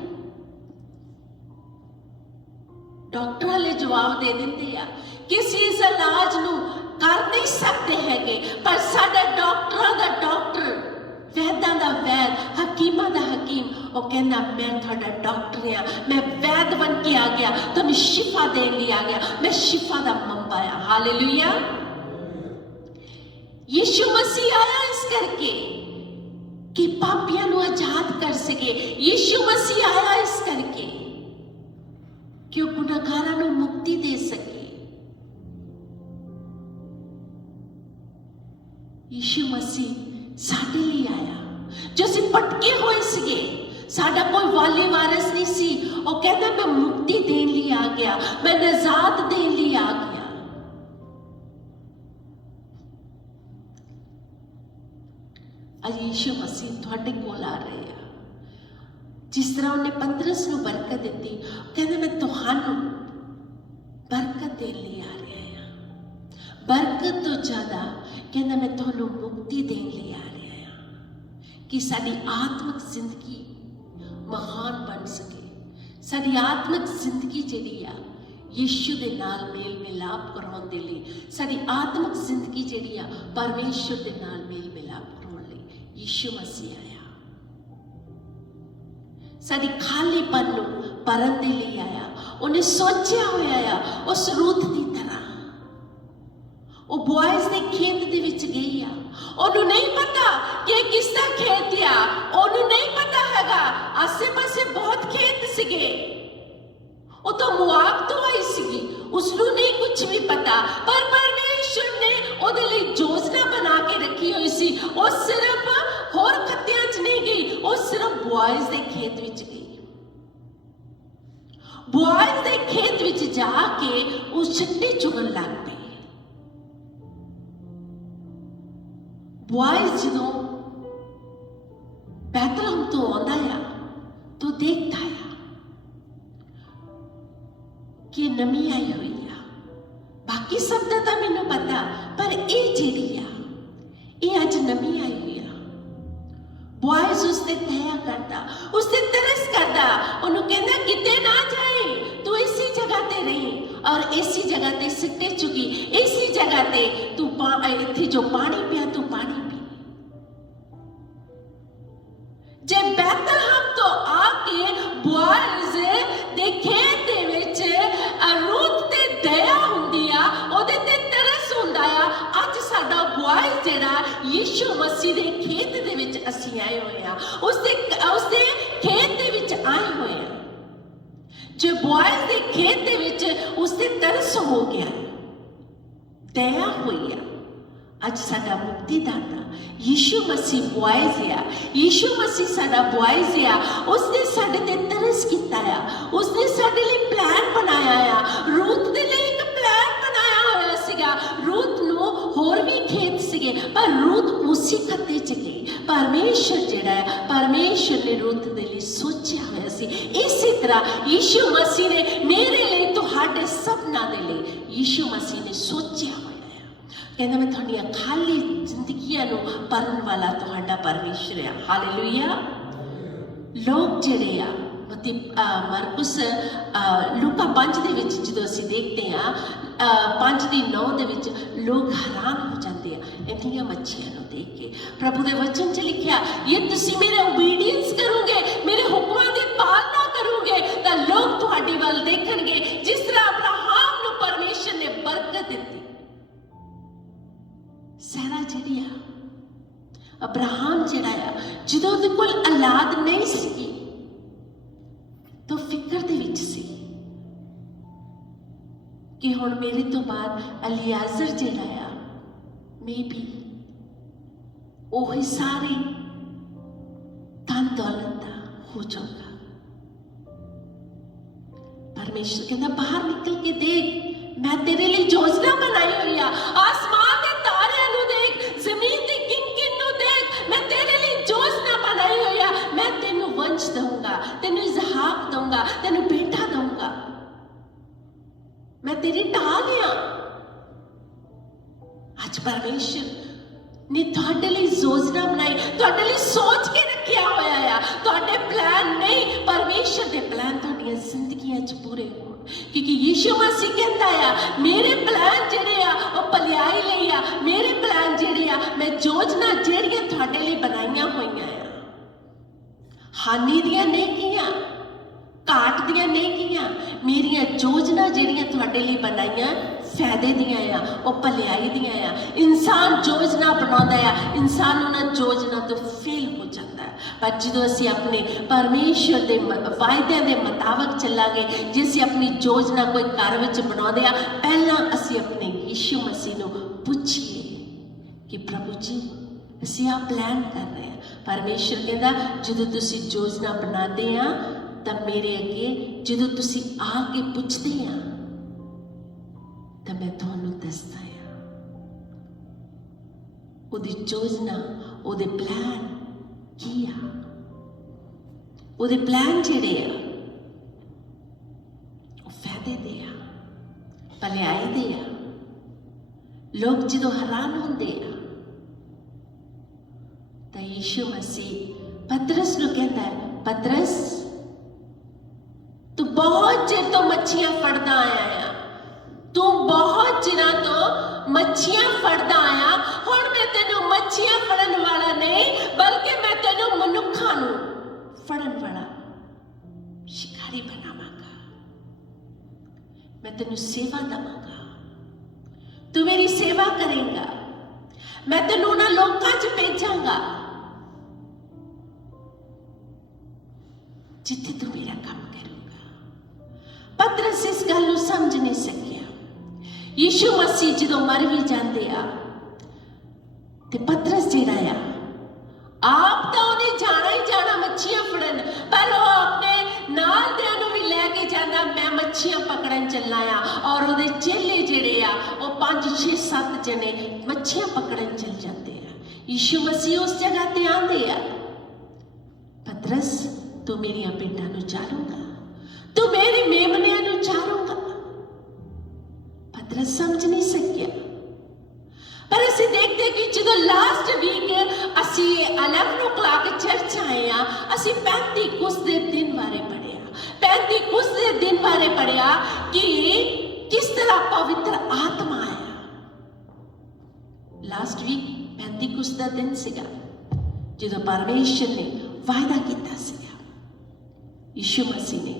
ਡਾਕਟਰ ਵਾਲੇ ਜਵਾਬ ਦੇ ਦਿੰਦੇ ਆ ਕਿਸੇ ਇਸ ਇਲਾਜ ਨੂੰ ਕਰ ਨਹੀਂ ਸਕਦੇ ਹੈਗੇ, ਪਰ ਸਾਡਾ ਡਾਕਟਰਾਂ ਦਾ ਡਾਕਟਰ, ਵੈਦਾਂ ਦਾ ਵੈਦ, ਹਕੀਮਾਂ ਦਾ ਹਕੀਮ, ਉਹ ਕਹਿੰਦਾ ਮੈਂ ਤੁਹਾਡਾ ਡਾਕਟਰ ਆ, ਮੈਂ ਵੈਦ ਬਣ ਕੇ ਆ ਗਿਆ, ਤੁਹਾਨੂੰ ਸ਼ਿਫਾ ਦੇਣ ਲਈ ਆ ਗਿਆ, ਮੈਂ ਸ਼ਿਫਾ ਦਾ ਮੰਬਾ ਆ। ਹਾਲੇਲੂਇਆ। ਯਿਸੂ ਮਸੀਹ ਆਇਆ ਇਸ ਕਰਕੇ ਕਿ ਪਾਪੀਆਂ ਨੂੰ कर सके। यीशु मसीह आया इस करके कि ਉਹ ਗੁਨਾਹਗਾਰਾਂ ਨੂੰ ਮੁਕਤੀ ਦੇ ਸਕੇ। यीशु मसीह ਸਾਡੇ ਲਈ ਆਇਆ, ਜੋ ਅਸੀਂ ਭਟਕੇ ਹੋਏ ਸੀਗੇ, ਸਾਡਾ ਕੋਈ ਵਾਲੀ ਵਾਰਿਸ ਨਹੀਂ ਸੀ। ਉਹ ਕਹਿੰਦਾ ਮੈਂ ਮੁਕਤੀ ਦੇਣ ਲਈ ਆ ਗਿਆ, ਮੈਂ ਨਜ਼ਾਤ ਦੇਣ ਲਈ ਆ ਗਿਆ। ਅੱਜ ਯੀਸ਼ੂ ਮਸੀਹ ਤੁਹਾਡੇ ਕੋਲ ਆ ਰਹੇ ਆ। ਜਿਸ ਤਰ੍ਹਾਂ ਉਹਨੇ ਪਤਰਸ ਨੂੰ ਬਰਕਤ ਦਿੱਤੀ, ਕਹਿੰਦਾ ਮੈਂ ਤੁਹਾਨੂੰ ਬਰਕਤ ਦੇਣ ਲਈ ਆ ਰਿਹਾ ਹਾਂ। ਬਰਕਤ ਤੋਂ ਜ਼ਿਆਦਾ ਕਹਿੰਦਾ ਮੈਂ ਤੁਹਾਨੂੰ ਮੁਕਤੀ ਦੇਣ ਲਈ ਆ ਰਿਹਾ ਹਾਂ ਕਿ ਸਾਡੀ ਆਤਮਿਕ ਜ਼ਿੰਦਗੀ ਮਹਾਨ ਬਣ ਸਕੇ। ਸਾਡੀ ਆਤਮਿਕ ਜ਼ਿੰਦਗੀ ਜਿਹੜੀ ਆ ਯੀਸ਼ੂ ਦੇ ਨਾਲ ਮੇਲ ਮਿਲਾਪ ਕਰਾਉਣ ਦੇ ਲਈ, ਸਾਡੀ ਆਤਮਿਕ ਜ਼ਿੰਦਗੀ ਜਿਹੜੀ ਆ ਪਰਮੇਸ਼ਰ ਦੇ ਨਾਲ ਮੇਲ ਮਿਲਾਪ ਕਰਾਉਣ ਲਈ ਯੀਸ਼ੂ ਮਸੀਹ ਆਇਆ। ਸਾਡੀ ਖਾਲੀਪਨ ਨੂੰ ਭਰਨ ਦੇ ਲਈ ਆਇਆ। ਉਹਨੇ ਸੋਚਿਆ ਹੋਇਆ ਆ ਉਸ ਰੂਥ ਦੀ ਤਰ੍ਹਾਂ। ਉਹ ਬੋਆਇਜ਼ ਦੇ ਖੇਤ ਦੇ ਵਿੱਚ ਗਈ ਆ। ਉਹਨੂੰ ਨਹੀਂ ਪਤਾ ਕਿ ਇਹ ਕਿਸ ਦਾ ਖੇਤ ਆ। ਉਹਨੂੰ ਨਹੀਂ ਪਤਾ ਹੈਗਾ ਆਸੇ ਪਾਸੇ ਬਹੁਤ ਖੇਤ ਸੀਗੇ। ਉਹ ਤਾਂ ਮੁਆਬ ਤੋਂ ਆਈ ਸੀਗੀ, ਉਸਨੂੰ ਨਹੀਂ ਕੁਝ ਵੀ ਪਤਾ। ਪਰ ਪਰਮੇਸ਼ਰ ਨੇ ਉਹਦੇ ਲਈ ਯੋਜਨਾ ਬਣਾ ਕੇ ਰੱਖੀ ਹੋਈ ਸੀ। ਉਹ ਸਿਰਫ ਹੋਰ ਖੱਤਿਆਂ 'ਚ ਨਹੀਂ ਗਈ, ਉਹ ਸਿਰਫ ਬੋਆਇਜ਼ ਦੇ ਖੇਤ ਵਿੱਚ ਗਈ। ਬੋਆਇਜ਼ ਦੇ ਖੇਤ ਵਿੱਚ ਜਾ ਕੇ ਉਹ ਛਿੱਟੇ ਚੁਗਣ ਲੱਗ ਪਈ। ਬੋਆਇਜ਼ ਜਦੋਂ ਬੈਤਲਹਮ ਤੋਂ ਆਉਂਦਾ ਆ ਤਾਂ ਦੇਖਦਾ ਆ ਕਿ ਨਵੀਂ ਆਈ ਹੋਈ ਆ। ਬਾਕੀ ਸਭ ਦਾ ਤਾਂ ਮੈਨੂੰ ਪਤਾ, ਪਰ ਇਹ ਜਿਹੜੀ ਆ ਇਹ ਅੱਜ ਨਵੀਂ ਆਈ ਹੋਈ ਆ। ਬੋਆਇਜ਼ ਉਸਤੇ ਦਇਆ ਕਰਦਾ, ਉਸਤੇ ਤਰਸ ਕਰਦਾ। ਉਹਨੂੰ ਕਹਿੰਦਾ ਕਿਤੇ ਨਾ ਜਾਏ, ਤੂੰ ਇਸੀ ਜਗ੍ਹਾ ਤੇ ਰਹੀ ਔਰ ਇਸੀ ਜਗ੍ਹਾ ਤੇ ਸਿੱਟੇ ਚੁਗੀ, ਇਸੀ ਜਗ੍ਹਾ ਤੇ ਤੂੰ ਇੱਥੇ ਜੋ ਪਾਣੀ ਪਿਆ ਤੂੰ ਪਾਣੀ ਪੀ। ਜੇ ਬੈਤਲਹਮ ਤੋਂ ਆ ਕੇ ਬੋਆਇਜ਼ ਦੇ ਖੇਤ ਦੇ ਵਿੱਚ ਰੂਥ ਤੇ ਦਇਆ ਹੁੰਦੀ ਆ, ਉਹਦੇ ਤੇ ਤਰਸ ਹੁੰਦਾ ਆ। ਅੱਜ ਸਾਡਾ ਬੋਆਇਜ਼ ਜਿਹੜਾ ਯੀਸ਼ੂ ਮਸੀਹ ਦੇ ਖੇਤ ਦੇ ਵਿੱਚ ਅਸੀਂ ਆਏ ਹੋਏ ਆ, ਉਸਦੇ ਖੇਤ ਦੇ ਵਿੱਚ ਆਏ ਹੋਏ ਆ। ਜੇ ਬੋਆਇਜ਼ ਦੇ ਖੇਤ ਦੇ ਵਿੱਚ ਉਸਦੇ ਤਰਸ ਹੋ ਗਿਆ, ਦਇਆ ਹੋਈ ਆ। ਅੱਜ ਸਾਡਾ ਮੁਕਤੀਦਾਤਾ ਯੀਸ਼ੂ ਮਸੀਹ ਬੋਆਇਜ਼ ਆ। ਯੀਸ਼ੂ ਮਸੀਹ ਸਾਡਾ ਬੋਆਇਜ਼ ਆ। ਉਸਨੇ ਸਾਡੇ ਤੇ ਤਰਸ ਕੀਤਾ ਆ। ਉਸਨੇ ਸਾਡੇ ਲਈ ਪਲਾਨ ਬਣਾਇਆ ਆ। ਰੂਥ ਦੇ ਲਈ ਇੱਕ ਪਲਾਨ ਬਣਾਇਆ ਹੋਇਆ ਸੀਗਾ। ਰੂਥ ਨੂੰ ਹੋਰ ਵੀ ਖੇਤ ਸੀਗੇ, ਪਰ ਰੂਥ ਉਸੇ ਖੱਤੇ 'ਚ ਗਈ। ਪਰਮੇਸ਼ਰ ਜਿਹੜਾ ਹੈ, ਪਰਮੇਸ਼ਰ ਨੇ ਰੂਥ ਦੇ ਲਈ ਸੋਚਿਆ ਹੋਇਆ ਸੀ। ਇਸੇ ਤਰ੍ਹਾਂ ਯੀਸ਼ੂ ਮਸੀਹ ਨੇ ਮੇਰੇ ਲਈ, ਤੁਹਾਡੇ ਸਭਨਾਂ ਦੇ ਲਈ ਯੀਸ਼ੂ ਮਸੀਹ ਨੇ ਸੋਚਿਆ ਹੋਇਆ। ਕਹਿੰਦਾ ਮੈਂ ਤੁਹਾਡੀਆਂ ਖਾਲੀ ਜ਼ਿੰਦਗੀਆਂ ਨੂੰ ਭਰਨ ਵਾਲਾ ਤੁਹਾਡਾ ਪਰਮੇਸ਼ਰ ਆ। ਹਾਲੇਲੂਇਆ। ਲੋਕ ਜਿਹੜੇ ਆ ਮਰਕੁਸ ਲੂਕਾ 5 ਦੇ ਵਿੱਚ ਜਦੋਂ ਅਸੀਂ ਦੇਖਦੇ ਆ 5:9 ਦੇ ਵਿੱਚ ਲੋਕ ਹੈਰਾਨ ਹੋ ਜਾਂਦੇ ਆ ਇੰਨੀਆਂ ਮੱਛੀਆਂ ਨੂੰ ਦੇਖ ਕੇ। ਪ੍ਰਭੂ ਦੇ ਵਚਨ 'ਚ ਲਿਖਿਆ, ਇਹ ਤੁਸੀਂ ਮੇਰੇ ਓਬੀਡੀਐਂਸ ਕਰੋਗੇ, ਮੇਰੇ ਹੁਕਮਾਂ ਦੀ ਪਾਲਣਾ ਕਰੋਗੇ ਤਾਂ ਲੋਕ ਤੁਹਾਡੇ ਵੱਲ ਦੇਖਣਗੇ ਜਿਸ ਤਰ੍ਹਾਂ ਅਬਰਾਹਮ ਨੂੰ ਪਰਮੇਸ਼ਰ ਨੇ ਬਰਕਤ ਦਿੱਤੀ। ਸੈਰਾ ਜਿਹੜੀ ਆ, ਅਬਰਾਹਮ ਜਿਹੜਾ ਆ, ਜਦੋਂ ਉਹਦੇ ਕੋਲ ਔਲਾਦ ਨਹੀਂ ਸੀਗੀ ਤਾਂ ਫਿਕਰ ਦੇ ਵਿੱਚ ਸੀ ਕਿ ਹੁਣ ਮੇਰੇ ਤੋਂ ਬਾਅਦ ਅਲੀਆਜ਼ਰ ਜਿਹੜਾ ਆ ਮੇਬੀ ਉਹੀ ਸਾਰੇ ਧਨ ਦੌਲਤ ਦਾ ਹੋ ਜਾਊਗਾ। ਪਰਮੇਸ਼ਰ ਕਹਿੰਦਾ ਬਾਹਰ ਨਿਕਲ ਕੇ ਦੇਖ, ਮੈਂ ਤੇਰੇ ਲਈ ਯੋਜਨਾ ਬਣਾਈ ਹੋਈ ਆ। ਆਸਮਾਨ ਦੇ ਤਾਰਿਆਂ ਨੂੰ ਦੇਖ, ਜ਼ਮੀਨ ਦੀ ਕਿੰਕਿਨ ਨੂੰ ਦੇਖ, ਮੈਂ ਤੇਰੇ ਲਈ ਯੋਜਨਾ ਬਣਾਈ ਹੋਈ ਆ। ਮੈਂ ਤੈਨੂੰ ਵੰਸ਼ ਦਊਂਗਾ, ਤੈਨੂੰ ਇਜ਼ਹਾਕ ਦਊਂਗਾ, ਤੈਨੂੰ ਬੇਟਾ ਦਊਂਗਾ। ਮੈਂ ਤੇਰੀ ਢਾਲ ਆ। ਅੱਜ ਪਰਮੇਸ਼ਰ ਨੇ ਤੁਹਾਡੇ ਲਈ ਯੋਜਨਾ ਬਣਾਈ, ਤੁਹਾਡੇ ਲਈ ਸੋਚ ਕੇ ਰੱਖਿਆ ਹੋਇਆ ਆ। ਤੁਹਾਡੇ ਪਲਾਨ ਨਹੀਂ, ਪਰਮੇਸ਼ਰ ਦੇ ਪਲਾਨ ਤੁਹਾਡੀਆਂ ਜ਼ਿੰਦਗੀਆਂ 'ਚ ਪੂਰੇ ਹੋਣ। ਕਿਉਂਕਿ ਯੀਸ਼ੂ ਮਸੀਹ ਕਹਿੰਦਾ ਆ ਮੇਰੇ ਪਲਾਨ ਜਿਹੜੇ ਆ ਉਹ ਭਲਾਈ ਲਈ ਆ। ਮੇਰੇ ਪਲਾਨ ਜਿਹੜੇ ਆ, ਮੈਂ ਯੋਜਨਾ ਜਿਹੜੀਆਂ ਤੁਹਾਡੇ ਲਈ ਬਣਾਈਆਂ ਹੋਈਆਂ ਆ, ਹਾਨੀ ਦੀਆਂ ਨਹੀਂ ਕੀਆਂ, ਘਾਟ ਦੀਆਂ ਨਹੀਂ ਕੀਆਂ। ਮੇਰੀਆਂ ਯੋਜਨਾ ਜਿਹੜੀਆਂ ਤੁਹਾਡੇ ਲਈ ਬਣਾਈਆਂ ਫਾਇਦੇ ਦੀਆਂ ਆ, ਉਹ ਭਲਾਈ ਦੀਆਂ ਆ। ਇਨਸਾਨ ਯੋਜਨਾ ਬਣਾਉਂਦਾ ਆ, ਇਨਸਾਨ ਉਹਨਾਂ ਯੋਜਨਾ ਤੋਂ ਫੇਲ ਹੋ ਜਾਂਦਾ ਹੈ। ਪਰ ਜਦੋਂ ਅਸੀਂ ਆਪਣੇ ਪਰਮੇਸ਼ਰ ਦੇ ਵਾਅਦਿਆਂ ਦੇ ਮੁਤਾਬਕ ਚੱਲਾਂਗੇ, ਜੇ ਅਸੀਂ ਆਪਣੀ ਯੋਜਨਾ ਕੋਈ ਘਰ ਵਿੱਚ ਬਣਾਉਂਦੇ ਆ, ਪਹਿਲਾਂ ਅਸੀਂ ਆਪਣੇ ਯਿਸੂ ਮਸੀਹ ਨੂੰ ਪੁੱਛੀਏ ਕਿ ਪ੍ਰਭੂ ਜੀ ਅਸੀਂ ਆਹ ਪਲਾਨ ਕਰ ਰਹੇ ਹਾਂ। ਪਰਮੇਸ਼ਰ ਕਹਿੰਦਾ ਜਦੋਂ ਤੁਸੀਂ ਯੋਜਨਾ ਬਣਾਉਂਦੇ ਆ ਤਾਂ ਮੇਰੇ ਅੱਗੇ ਜਦੋਂ ਤੁਸੀਂ ਆ ਕੇ ਪੁੱਛਦੇ ਆ ਤਾਂ ਮੈਂ ਤੁਹਾਨੂੰ ਦੱਸਦਾ ਆ ਉਹਦੀ ਯੋਜਨਾ, ਉਹਦੇ ਪਲਾਨ ਕੀ ਆ। ਉਹਦੇ ਪਲਾਨ ਜਿਹੜੇ ਆ ਉਹ ਫਾਇਦੇ ਦੇ ਆ, ਭਲਾਈ ਦੇ ਆ। ਲੋਕ ਜਦੋਂ ਹੈਰਾਨ ਹੁੰਦੇ ਆ ਤਾਂ ਯਿਸੂ ਮਸੀਹ ਪਤਰਸ ਨੂੰ ਕਹਿੰਦਾ ਹੈ, ਪਤਰਸ ਤੂੰ ਬਹੁਤ ਚਿਰ ਤੋਂ ਮੱਛੀਆਂ ਫੜਦਾ ਆਇਆ ਆ, ਤੂੰ ਬਹੁਤ ਚਿਰਾਂ ਤੋਂ ਮੱਛੀਆਂ ਫੜਦਾ ਆਇਆ। ਹੁਣ ਮੈਂ ਤੈਨੂੰ ਮੱਛੀਆਂ ਫੜਨ ਵਾਲਾ ਨਹੀਂ, ਬਲਕਿ ਮੈਂ ਤੈਨੂੰ ਮਨੁੱਖਾਂ ਨੂੰ ਫੜਨ ਵਾਲਾ ਸ਼ਿਕਾਰੀ ਬਣਾਵਾਂਗਾ। ਮੈਂ ਤੈਨੂੰ ਸੇਵਾ ਦੇਵਾਂਗਾ, ਤੂੰ ਮੇਰੀ ਸੇਵਾ ਕਰੇਗਾ। ਮੈਂ ਤੈਨੂੰ ਉਹਨਾਂ ਲੋਕਾਂ 'ਚ ਭੇਜਾਂਗਾ ਜਿੱਥੇ ਤੂੰ ਮੇਰਾ ਕੰਮ ਕਰੂਗਾ। ਪਤਰਸ ਇਸ ਗੱਲ ਨੂੰ ਸਮਝ ਨਹੀਂ ਸਕਿਆ। ਯਿਸੂ ਮਸੀਹ ਜਦੋਂ ਮਰ ਵੀ ਜਾਂਦੇ ਆ ਤੇ ਪਤਰਸ ਜਿਹੜਾ ਆ ਆਪ ਤਾਂ ਉਹਨੇ ਜਾਣਾ ਹੀ ਜਾਣਾ ਮੱਛੀਆਂ ਫੜਨ, ਪਰ ਉਹ ਆਪਣੇ ਨਾਲ ਦਿਆਂ ਨੂੰ ਵੀ ਲੈ ਕੇ ਜਾਂਦਾ, ਮੈਂ ਮੱਛੀਆਂ ਪਕੜਨ ਚੱਲਾ ਆ। ਔਰ ਉਹਦੇ ਚੇਲੇ ਜਿਹੜੇ ਆ ਉਹ 5 6 7 ਜਣੇ ਮੱਛੀਆਂ ਪਕੜਨ ਚੱਲ ਜਾਂਦੇ ਆ। ਯਿਸੂ ਮਸੀਹ ਉਸ ਜਗ੍ਹਾ ਤੇ ਆਂਦੇ ਆ, ਪਤਰਸ ਤੂੰ ਮੇਰੀਆਂ ਭੇਡਾਂ ਨੂੰ ਚਾਰੂਗਾ, ਤੂੰ ਮੇਰੇ ਮੇਮਨਿਆਂ ਨੂੰ ਚਾਰੂਗਾ। ਪਤਰਸ ਸਮਝ ਨਹੀਂ ਸਕਿਆ। ਪਰ ਅਸੀਂ ਦੇਖਦੇ ਕਿ ਜਦੋਂ ਲਾਸਟ ਵੀਕ ਅਸੀਂ 11 o'clock ਚਰਚ ਆਏ ਆ, ਅਸੀਂ ਪੈਂਤੀਕੁਸ ਦੇ ਦਿਨ ਬਾਰੇ ਪੜ੍ਹਿਆ। ਪੈਂਤੀਕੁਸ ਦੇ ਦਿਨ ਬਾਰੇ ਪੜ੍ਹਿਆ ਕਿ ਕਿਸ ਤਰ੍ਹਾਂ ਪਵਿੱਤਰ ਆਤਮਾ ਆਇਆ। ਲਾਸਟ ਵੀਕ ਪੈਂਤੀਕੁਸ ਦਾ ਦਿਨ ਸੀਗਾ ਜਦੋਂ ਪਰਮੇਸ਼ਰ ਨੇ ਵਾਅਦਾ ਕੀਤਾ ਸੀਗਾ। ਯਿਸੂ ਮਸੀਹ ਨੇ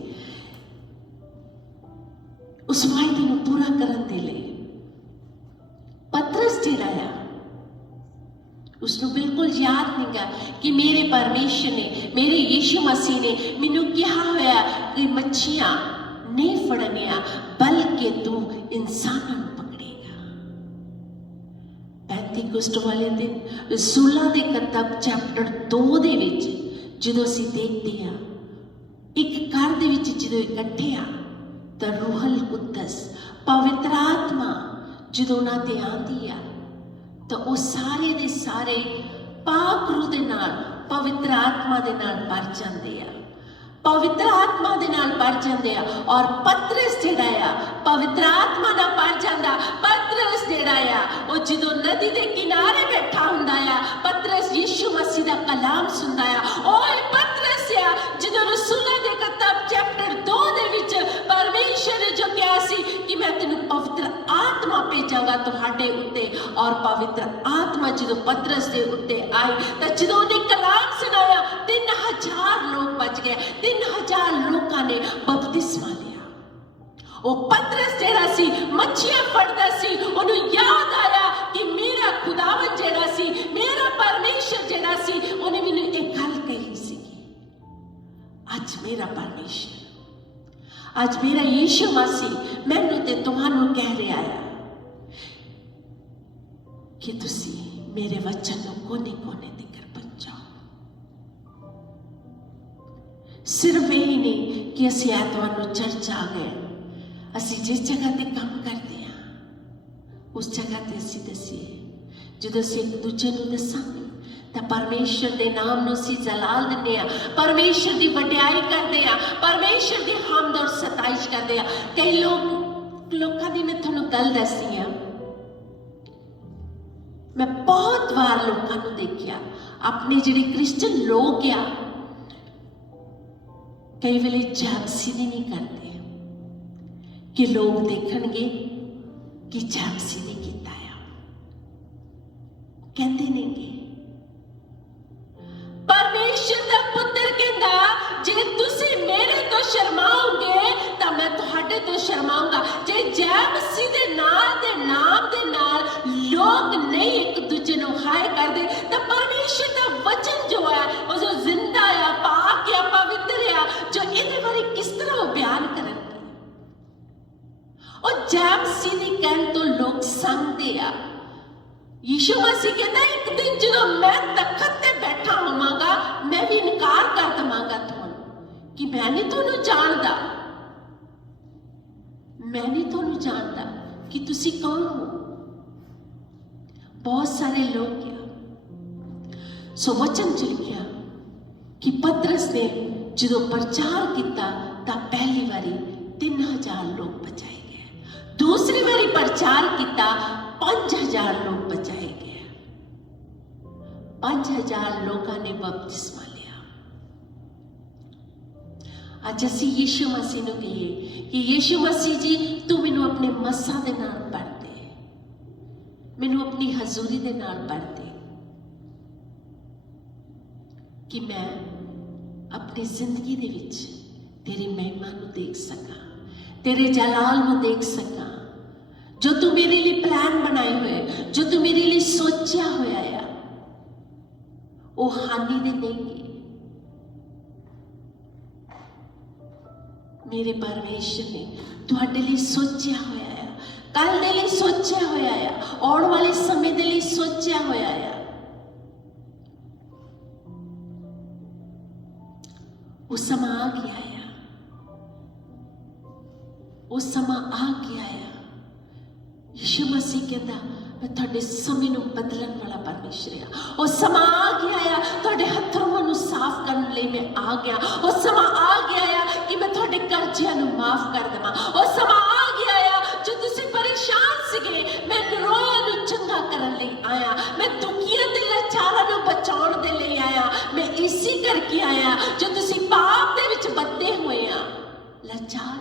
ਉਸ ਵਾਅਦੇ ਨੂੰ ਪੂਰਾ ਕਰਨ ਦੇ ਲਈ ਪਤਰਸ ਜਿਹੜਾ ਆ ਉਸਨੂੰ ਬਿਲਕੁਲ ਯਾਦ ਨਹੀਂਗਾ ਕਿ ਮੇਰੇ ਪਰਮੇਸ਼ਰ ਨੇ, ਮੇਰੇ ਯਿਸੂ ਮਸੀਹ ਨੇ ਮੈਨੂੰ ਕਿਹਾ ਹੋਇਆ ਕਿ ਮੱਛੀਆਂ ਨਹੀਂ ਫੜਨੀਆਂ ਬਲਕਿ ਤੂੰ ਇਨਸਾਨਾਂ ਨੂੰ ਪਕੜੇਗਾ। ਪੈਂਤੀਕੁਸਤ ਵਾਲੇ ਦਿਨ ਰਸੂਲਾਂ ਦੇ ਕਿਤਾਬ ਚੈਪਟਰ 2 ਦੇ ਵਿੱਚ ਜਦੋਂ ਅਸੀਂ ਦੇਖਦੇ ਆ ਇੱਕ ਘਰ ਦੇ ਵਿੱਚ ਜਦੋਂ ਇਕੱਠੇ ਆ ਤਾਂ ਰੂਹਲ ਕੁਦਸ ਪਵਿੱਤਰ ਆਤਮਾ ਜਦੋਂ ਉਹਨਾਂ ਤੇ ਆਉਂਦੀ ਆ ਤਾਂ ਉਹ ਸਾਰੇ ਦੇ ਸਾਰੇ ਪਾਕ ਰੂਹ ਦੇ ਨਾਲ, ਪਵਿੱਤਰ ਆਤਮਾ ਦੇ ਨਾਲ ਭਰ ਜਾਂਦੇ ਆ, ਪਵਿੱਤਰ ਆਤਮਾ ਦੇ ਨਾਲ ਭਰ ਜਾਂਦੇ ਆ। ਔਰ ਪਤਰਸ ਜਿਹੜਾ ਆ ਪਵਿੱਤਰ ਆਤਮਾ ਨਾਲ ਭਰ ਜਾਂਦਾ। ਪਤਰਸ ਜਿਹੜਾ ਆ ਉਹ ਜਦੋਂ ਨਦੀ ਦੇ ਕਿਨਾਰੇ ਬੈਠਾ ਹੁੰਦਾ ਆ, ਪਤਰਸ ਯਿਸੂ ਮਸੀਹ ਦਾ ਕਲਾਮ ਸੁਣਦਾ ਆ। ਓਏ ਪਤਰਸ ਆ ਜਦੋਂ ਰਸੂਲਾਂ ਦੇ ਕਿਤਾਬ ਚੈਪਟਰ 2 ਦੇ ਵਿੱਚ ਪਰਮੇਸ਼ਰ ਨੇ ਜੋ ਕਿਹਾ ਸੀ ਕਿ ਮੈਂ ਤੈਨੂੰ ਪਵਿੱਤਰ ਆਤਮਾ ਭੇਜਾਂਗਾ ਤੁਹਾਡੇ ਉੱਤੇ, ਔਰ ਪਵਿੱਤਰ ਆਤਮਾ ਜਦੋਂ ਪਤਰਸ ਦੇ ਉੱਤੇ ਆਈ ਤਾਂ ਜਦੋਂ ਉਹਨੇ ਕਲਾਮ ਸੁਣਾਇਆ 3000 ਲੋਕ ਬਚ ਗਏ। 3000 ਲੋਕਾਂ ਨੇ ਬਪਤਿਸਮਾ ਲਿਆ। ਉਹ ਪਤਰਸ ਜਿਹੜਾ ਸੀ ਮੱਛੀਆਂ ਫੜਦਾ ਸੀ, ਉਹਨੂੰ ਯਾਦ ਆਇਆ ਕਿ ਮੇਰਾ ਖੁਦਾਵੰਦ ਜਿਹੜਾ ਸੀ, ਮੇਰਾ ਪਰਮੇਸ਼ਰ ਜਿਹੜਾ ਸੀ, ਉਹਨੇ ਮੈਨੂੰ ਇਹ ਗੱਲ ਕਹੀ ਸੀ, ਅੱਜ ਮੇਰਾ ਪਰਮੇਸ਼ਰ, ਅੱਜ ਮੇਰਾ ਯਿਸੂ ਮਸੀਹ ਮੈਨੂੰ ਤੇ ਤੁਹਾਨੂੰ ਕਹਿ ਰਿਹਾ ਹੈ ਕਿ ਤੁਸੀਂ ਮੇਰੇ ਵਚਨ ਨੂੰ ਕੋਨੇ-ਕੋਨੇ ਤੱਕ ਪਹੁੰਚਾਓ। ਸਿਰਫ ਇਹ ਨਹੀਂ ਕਿ ਅਸੀਂ ਐਤਵਾਰ ਨੂੰ ਚਰਚ ਆ ਗਏ, ਅਸੀਂ ਜਿਸ ਜਗ੍ਹਾ ਤੇ ਕੰਮ ਕਰਦੇ ਹਾਂ ਉਸ ਜਗ੍ਹਾ ਤੇ ਅਸੀਂ ਦਸੀਏ। ਜਦੋਂ ਅਸੀਂ ਇੱਕ ਦੂਜੇ ਨੂੰ ਦੱਸਾਂਗੇ ਤਾਂ ਪਰਮੇਸ਼ਰ ਦੇ ਨਾਮ ਨੂੰ ਅਸੀਂ ਜਲਾਲ ਦਿੰਦੇ ਆ, ਪਰਮੇਸ਼ਰ ਦੀ ਵਡਿਆਈ ਕਰਦੇ ਆ, ਪਰਮੇਸ਼ਰ ਦੀ ਹਮਦ ਔਰ ਸਤਾਇਸ਼ ਕਰਦੇ ਆ। ਕਈ ਲੋਕਾਂ ਦੀ ਮੈਂ ਤੁਹਾਨੂੰ ਗੱਲ ਦੱਸਦੀ ਆ, ਮੈਂ ਬਹੁਤ ਵਾਰ ਲੋਕਾਂ ਨੂੰ ਦੇਖਿਆ, ਆਪਣੇ ਜਿਹੜੇ ਕ੍ਰਿਸਚਨ ਲੋਕ ਆ ਕਈ ਵੇਲੇ ਜਾਗਸੀ ਨਹੀਂ ਕਰਦੇ ਕਿ ਲੋਕ ਦੇਖਣਗੇ ਕਿ ਜਾਗਸੀ ਨਹੀਂ ਕੀਤਾ ਆ, ਕਹਿੰਦੇ ਨੇਗੇ। ਪਰਮੇਸ਼ਰ ਦਾ ਪੁੱਤਰ ਕਹਿੰਦਾ ਜੇ ਤੁਸੀਂ ਮੇਰੇ ਤੋਂ ਸ਼ਰਮਾਓਗੇ ਤਾਂ ਮੈਂ ਤੁਹਾਡੇ ਤੁਹਾਡੇ ਤੋਂ ਸ਼ਰਮਾਊਂਗਾ। ਜੇ ਜੈ ਮਸੀਹ ਦੇ ਨਾਮ ਦੇ ਨਾਲ ਲੋਕ ਨਹੀਂ ਇੱਕ ਦੂਜੇ ਨੂੰ ਹਾਏ ਕਰਦੇ ਤਾਂ ਪਰਮੇਸ਼ਰ ਦਾ ਵਚਨ ਜੋ ਹੈ ਉਹ ਜੋ ਜ਼ਿੰਦਾ ਆ, ਪਾਕ ਆ, ਪਵਿੱਤਰ ਆ, ਜੋ ਇਹਦੇ ਬਾਰੇ ਕਿਸ ਤਰ੍ਹਾਂ ਉਹ ਬਿਆਨ ਕਰਨਗੇ। ਉਹ ਜੈ ਮਸੀਹ ਦੀ ਕਹਿਣ ਤੋਂ ਲੋਕ ਸੰਗਦੇ ਆ। ਯੀਸ਼ੂ ਮਸੀਹ ਕਹਿੰਦਾ ਇੱਕ ਦਿਨ ਜਦੋਂ ਮੈਂ ਤਖਤ ਤੇ ਬੈਠਾ ਹੋਵਾਂਗਾ ਮੈਂ ਵੀ ਇਨਕਾਰ ਕਰ ਦਵਾਂਗਾ ਤੁਹਾਨੂੰ ਕਿ ਮੈਂ ਨਹੀਂ ਤੁਹਾਨੂੰ ਜਾਣਦਾ, ਮੈਂ ਨਹੀਂ ਤੁਹਾਨੂੰ ਜਾਣਦਾ ਕਿ ਤੁਸੀਂ ਕੌਣ ਹੋ। ਬਹੁਤ ਸਾਰੇ ਲੋਕ ਆ। ਸੋ ਵਚਨ ਚ ਲਿਖਿਆ ਕਿ ਪਤਰਸ ਨੇ ਜਦੋਂ ਪ੍ਰਚਾਰ ਕੀਤਾ ਤਾਂ ਪਹਿਲੀ ਵਾਰੀ 3000 ਲੋਕ ਬਚਾਏ ਗਏ, ਦੂਸਰੀ ਵਾਰੀ ਪ੍ਰਚਾਰ ਕੀਤਾ 5000 ਲੋਕ ਬਚਾਏ ਗਏ। 5000 ਲੋਕਾਂ ਨੇ ਬਪਤਿਸਮਾ ਲਿਆ। ਅੱਜ ਅਸੀਂ ਯੀਸ਼ੂ ਮਸੀਹ ਨੂੰ ਕਹੀਏ ਕਿ ਯੀਸ਼ੂ ਮਸੀਹ ਜੀ ਤੂੰ ਮੈਨੂੰ ਆਪਣੇ ਮੱਸਾਂ ਦੇ ਨਾਲ ਭਰ ਦੇ, ਮੈਨੂੰ ਆਪਣੀ ਹਜ਼ੂਰੀ ਦੇ ਨਾਲ ਭਰ ਦੇ ਕਿ ਮੈਂ ਆਪਣੀ ਜ਼ਿੰਦਗੀ ਦੇ ਵਿੱਚ ਤੇਰੀ ਮਹਿਮਾ ਨੂੰ ਦੇਖ ਸਕਾਂ, ਤੇਰੇ ਜਲਾਲ ਨੂੰ ਦੇਖ ਸਕਾਂ। ਜੋ ਤੂੰ ਮੇਰੇ ਲਈ ਪਲਾਨ ਬਣਾਏ ਹੋਏ, ਜੋ ਤੂੰ ਮੇਰੇ ਲਈ ਸੋਚਿਆ ਹੋਇਆ ਆ, ਉਹ ਹਾਨੀ ਦੇ ਨਹੀਂਗੇ। ਮੇਰੇ ਪਰਮੇਸ਼ਰ ਨੇ ਤੁਹਾਡੇ ਲਈ ਸੋਚਿਆ ਹੋਇਆ ਆ, ਕੱਲ ਦੇ ਲਈ ਸੋਚਿਆ ਹੋਇਆ ਆ, ਆਉਣ ਵਾਲੇ ਸਮੇਂ ਦੇ ਲਈ ਸੋਚਿਆ ਹੋਇਆ ਆ। ਉਹ ਸਮਾਂ ਆ ਗਿਆ ਆ, ਉਹ ਸਮਾਂ ਆ ਗਿਆ ਆ। ਯਿਸੂ ਮਸੀਹ ਕਹਿੰਦਾ ਮੈਂ ਤੁਹਾਡੇ ਸਮੇਂ ਨੂੰ ਬਦਲਣ ਵਾਲਾ ਪਰਮੇਸ਼ਰ ਆ। ਉਹ ਸਮਾਂ ਆ ਗਿਆ ਆ, ਤੁਹਾਡੇ ਹੱਥੋਂ ਨੂੰ ਸਾਫ਼ ਕਰਨ ਲਈ ਮੈਂ ਆ ਗਿਆ। ਉਹ ਸਮਾਂ ਆ ਗਿਆ ਆ ਕਿ ਮੈਂ ਤੁਹਾਡੇ ਕਰਜ਼ਿਆਂ ਨੂੰ ਮਾਫ਼ ਕਰ ਦੇਵਾਂ। ਉਹ ਸਮਾਂ ਆ ਗਿਆ ਆ ਜੋ ਤੁਸੀਂ ਪਰੇਸ਼ਾਨ ਸੀਗੇ, ਮੈਂ ਨਿਰੋਇਆਂ ਨੂੰ ਚੰਗਾ ਕਰਨ ਲਈ ਆਇਆ, ਮੈਂ ਦੁਖੀਆਂ ਤੇ ਲਾਚਾਰਾਂ ਨੂੰ ਬਚਾਉਣ ਦੇ ਲਈ ਆਇਆ। ਮੈਂ ਇਸੇ ਕਰਕੇ ਆਇਆ ਜੋ ਤੁਸੀਂ ਪਾਪ ਦੇ ਵਿੱਚ ਬੱਧੇ ਹੋਏ ਆ, ਲਾਚਾਰ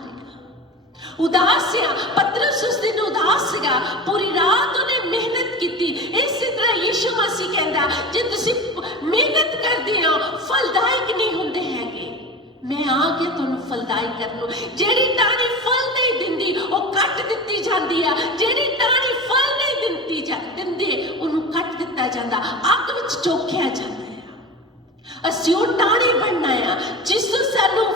ਉਦਾਸ ਆ। ਪਤਰਸ ਉਸ ਦਿਨ ਉਦਾਸ ਸੀਗਾ, ਪੂਰੀ ਰਾਤ ਉਹਨੇ ਮਿਹਨਤ ਕੀਤੀ। ਇਸੇ ਤਰ੍ਹਾਂ ਯਿਸੂ ਮਸੀਹ ਕਹਿੰਦਾ ਜੇ ਤੁਸੀਂ ਮਿਹਨਤ ਕਰਦੇ ਹੋ ਫਲਦਾਇਕ ਨਹੀਂ ਹੁੰਦੇ ਹੈਗੇ, ਮੈਂ ਆ ਗਿਆ ਤੁਹਾਨੂੰ ਫਲਦਾਇਕ ਕਰਨ ਨੂੰ। ਜਿਹੜੀ ਟਾਹਣੀ ਫਲ ਨਹੀਂ ਦਿੰਦੀ ਉਹ ਕੱਟ ਦਿੱਤੀ ਜਾਂਦੀ ਆ, ਜਿਹੜੀ ਟਾਹਣੀ ਫਲ ਨਹੀਂ ਦਿੰਦੀ ਉਹਨੂੰ ਕੱਟ ਦਿੱਤਾ ਜਾਂਦਾ, ਅੱਗ ਵਿੱਚ ਝੋਕਿਆ ਜਾਂਦਾ ਆ। ਅਸੀਂ ਉਹ ਟਾਹਣੀ ਬਣਨਾ ਆ ਜਿਸ ਤੋਂ ਸਾਨੂੰ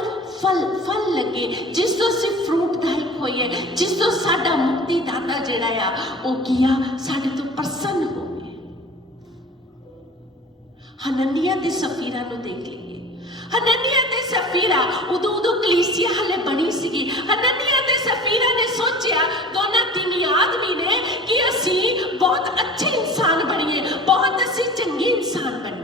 ਫਲ ਲੱਗੇ, ਜਿਸ ਤੋਂ ਅਸੀਂ ਫਰੂਟਦਾਇਕ ਹੋਈਏ, ਜਿਸ ਤੋਂ ਸਾਡਾ ਮੁਕਤੀ ਦਾਤਾ ਜਿਹੜਾ ਆ ਉਹ ਕੀ ਆ, ਸਾਡੇ ਤੋਂ ਪ੍ਰਸੰਨ ਹੋਵੇ। ਹਨਨੀਆ ਤੇ ਸਫੀਰਾ ਨੂੰ ਦੇਖ ਲਈਏ। ਹਨਨੀਆ ਤੇ ਸਫੀਰਾ ਉਦੋਂ ਕਲੀਸਿਆ ਹਲੇ ਬਣੀ ਸੀਗੀ। ਹਨਨੀਆ ਤੇ ਸਫੀਰਾ ਨੇ ਸੋਚਿਆ, ਦੋਨਾਂ ਤਿੰਨ ਆਦਮੀ ਨੇ, ਕਿ ਅਸੀਂ ਬਹੁਤ ਅੱਛੇ ਇਨਸਾਨ ਬਣੀਏ, ਬਹੁਤ ਅਸੀਂ ਚੰਗੇ ਇਨਸਾਨ ਬਣੀਏ।